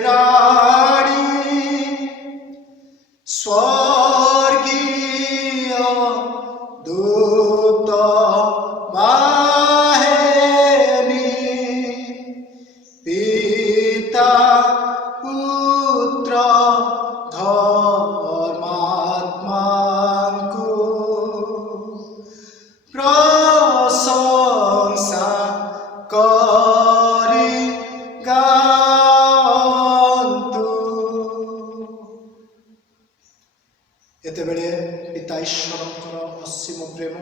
ପ୍ରାଣୀ ସ୍ୱର୍ଗୀୟ ଦୂତ ବାହିନୀ ପିତା ପୁତ୍ର ଧର୍ମାତ୍ମାଙ୍କୁ ପ୍ରଶଂସା କରି ଗାଆନ୍ତୁ। ଏତେବେଳେ ପିତା ଈଶ୍ୱରଙ୍କର ଅସୀମ ପ୍ରେମ,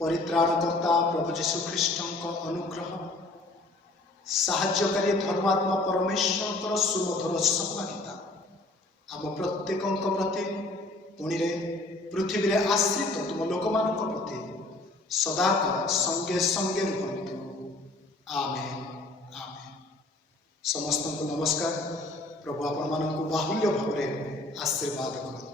ପରିତ୍ରାଣକର୍ତ୍ତା ପ୍ରଭୁ ଯୀଶୁ ଖ୍ରୀଷ୍ଟଙ୍କ ଅନୁଗ୍ରହ, ସାହାଯ୍ୟକାରୀ ଧର୍ମାତ୍ମା ପରମେଶ୍ୱରଙ୍କର ସୁମଧୁର ସହଭାଗିତା ଆମ ପ୍ରତ୍ୟେକଙ୍କ ପ୍ରତି, ପୁଣିରେ ପୃଥିବୀରେ ଆଶ୍ରିତ ତୁମ ଲୋକମାନଙ୍କ ପ୍ରତି ସଦାକାଳ ସଙ୍ଗେ ସଙ୍ଗେ ରୁହନ୍ତୁ। ଆମେନ୍ ଆମେନ୍। ସମସ୍ତଙ୍କୁ ନମସ୍କାର। ପ୍ରଭୁ ଆପଣମାନଙ୍କୁ ବାହୁଲ୍ୟ ଭାବରେ ଆଶୀର୍ବାଦ କରନ୍ତୁ।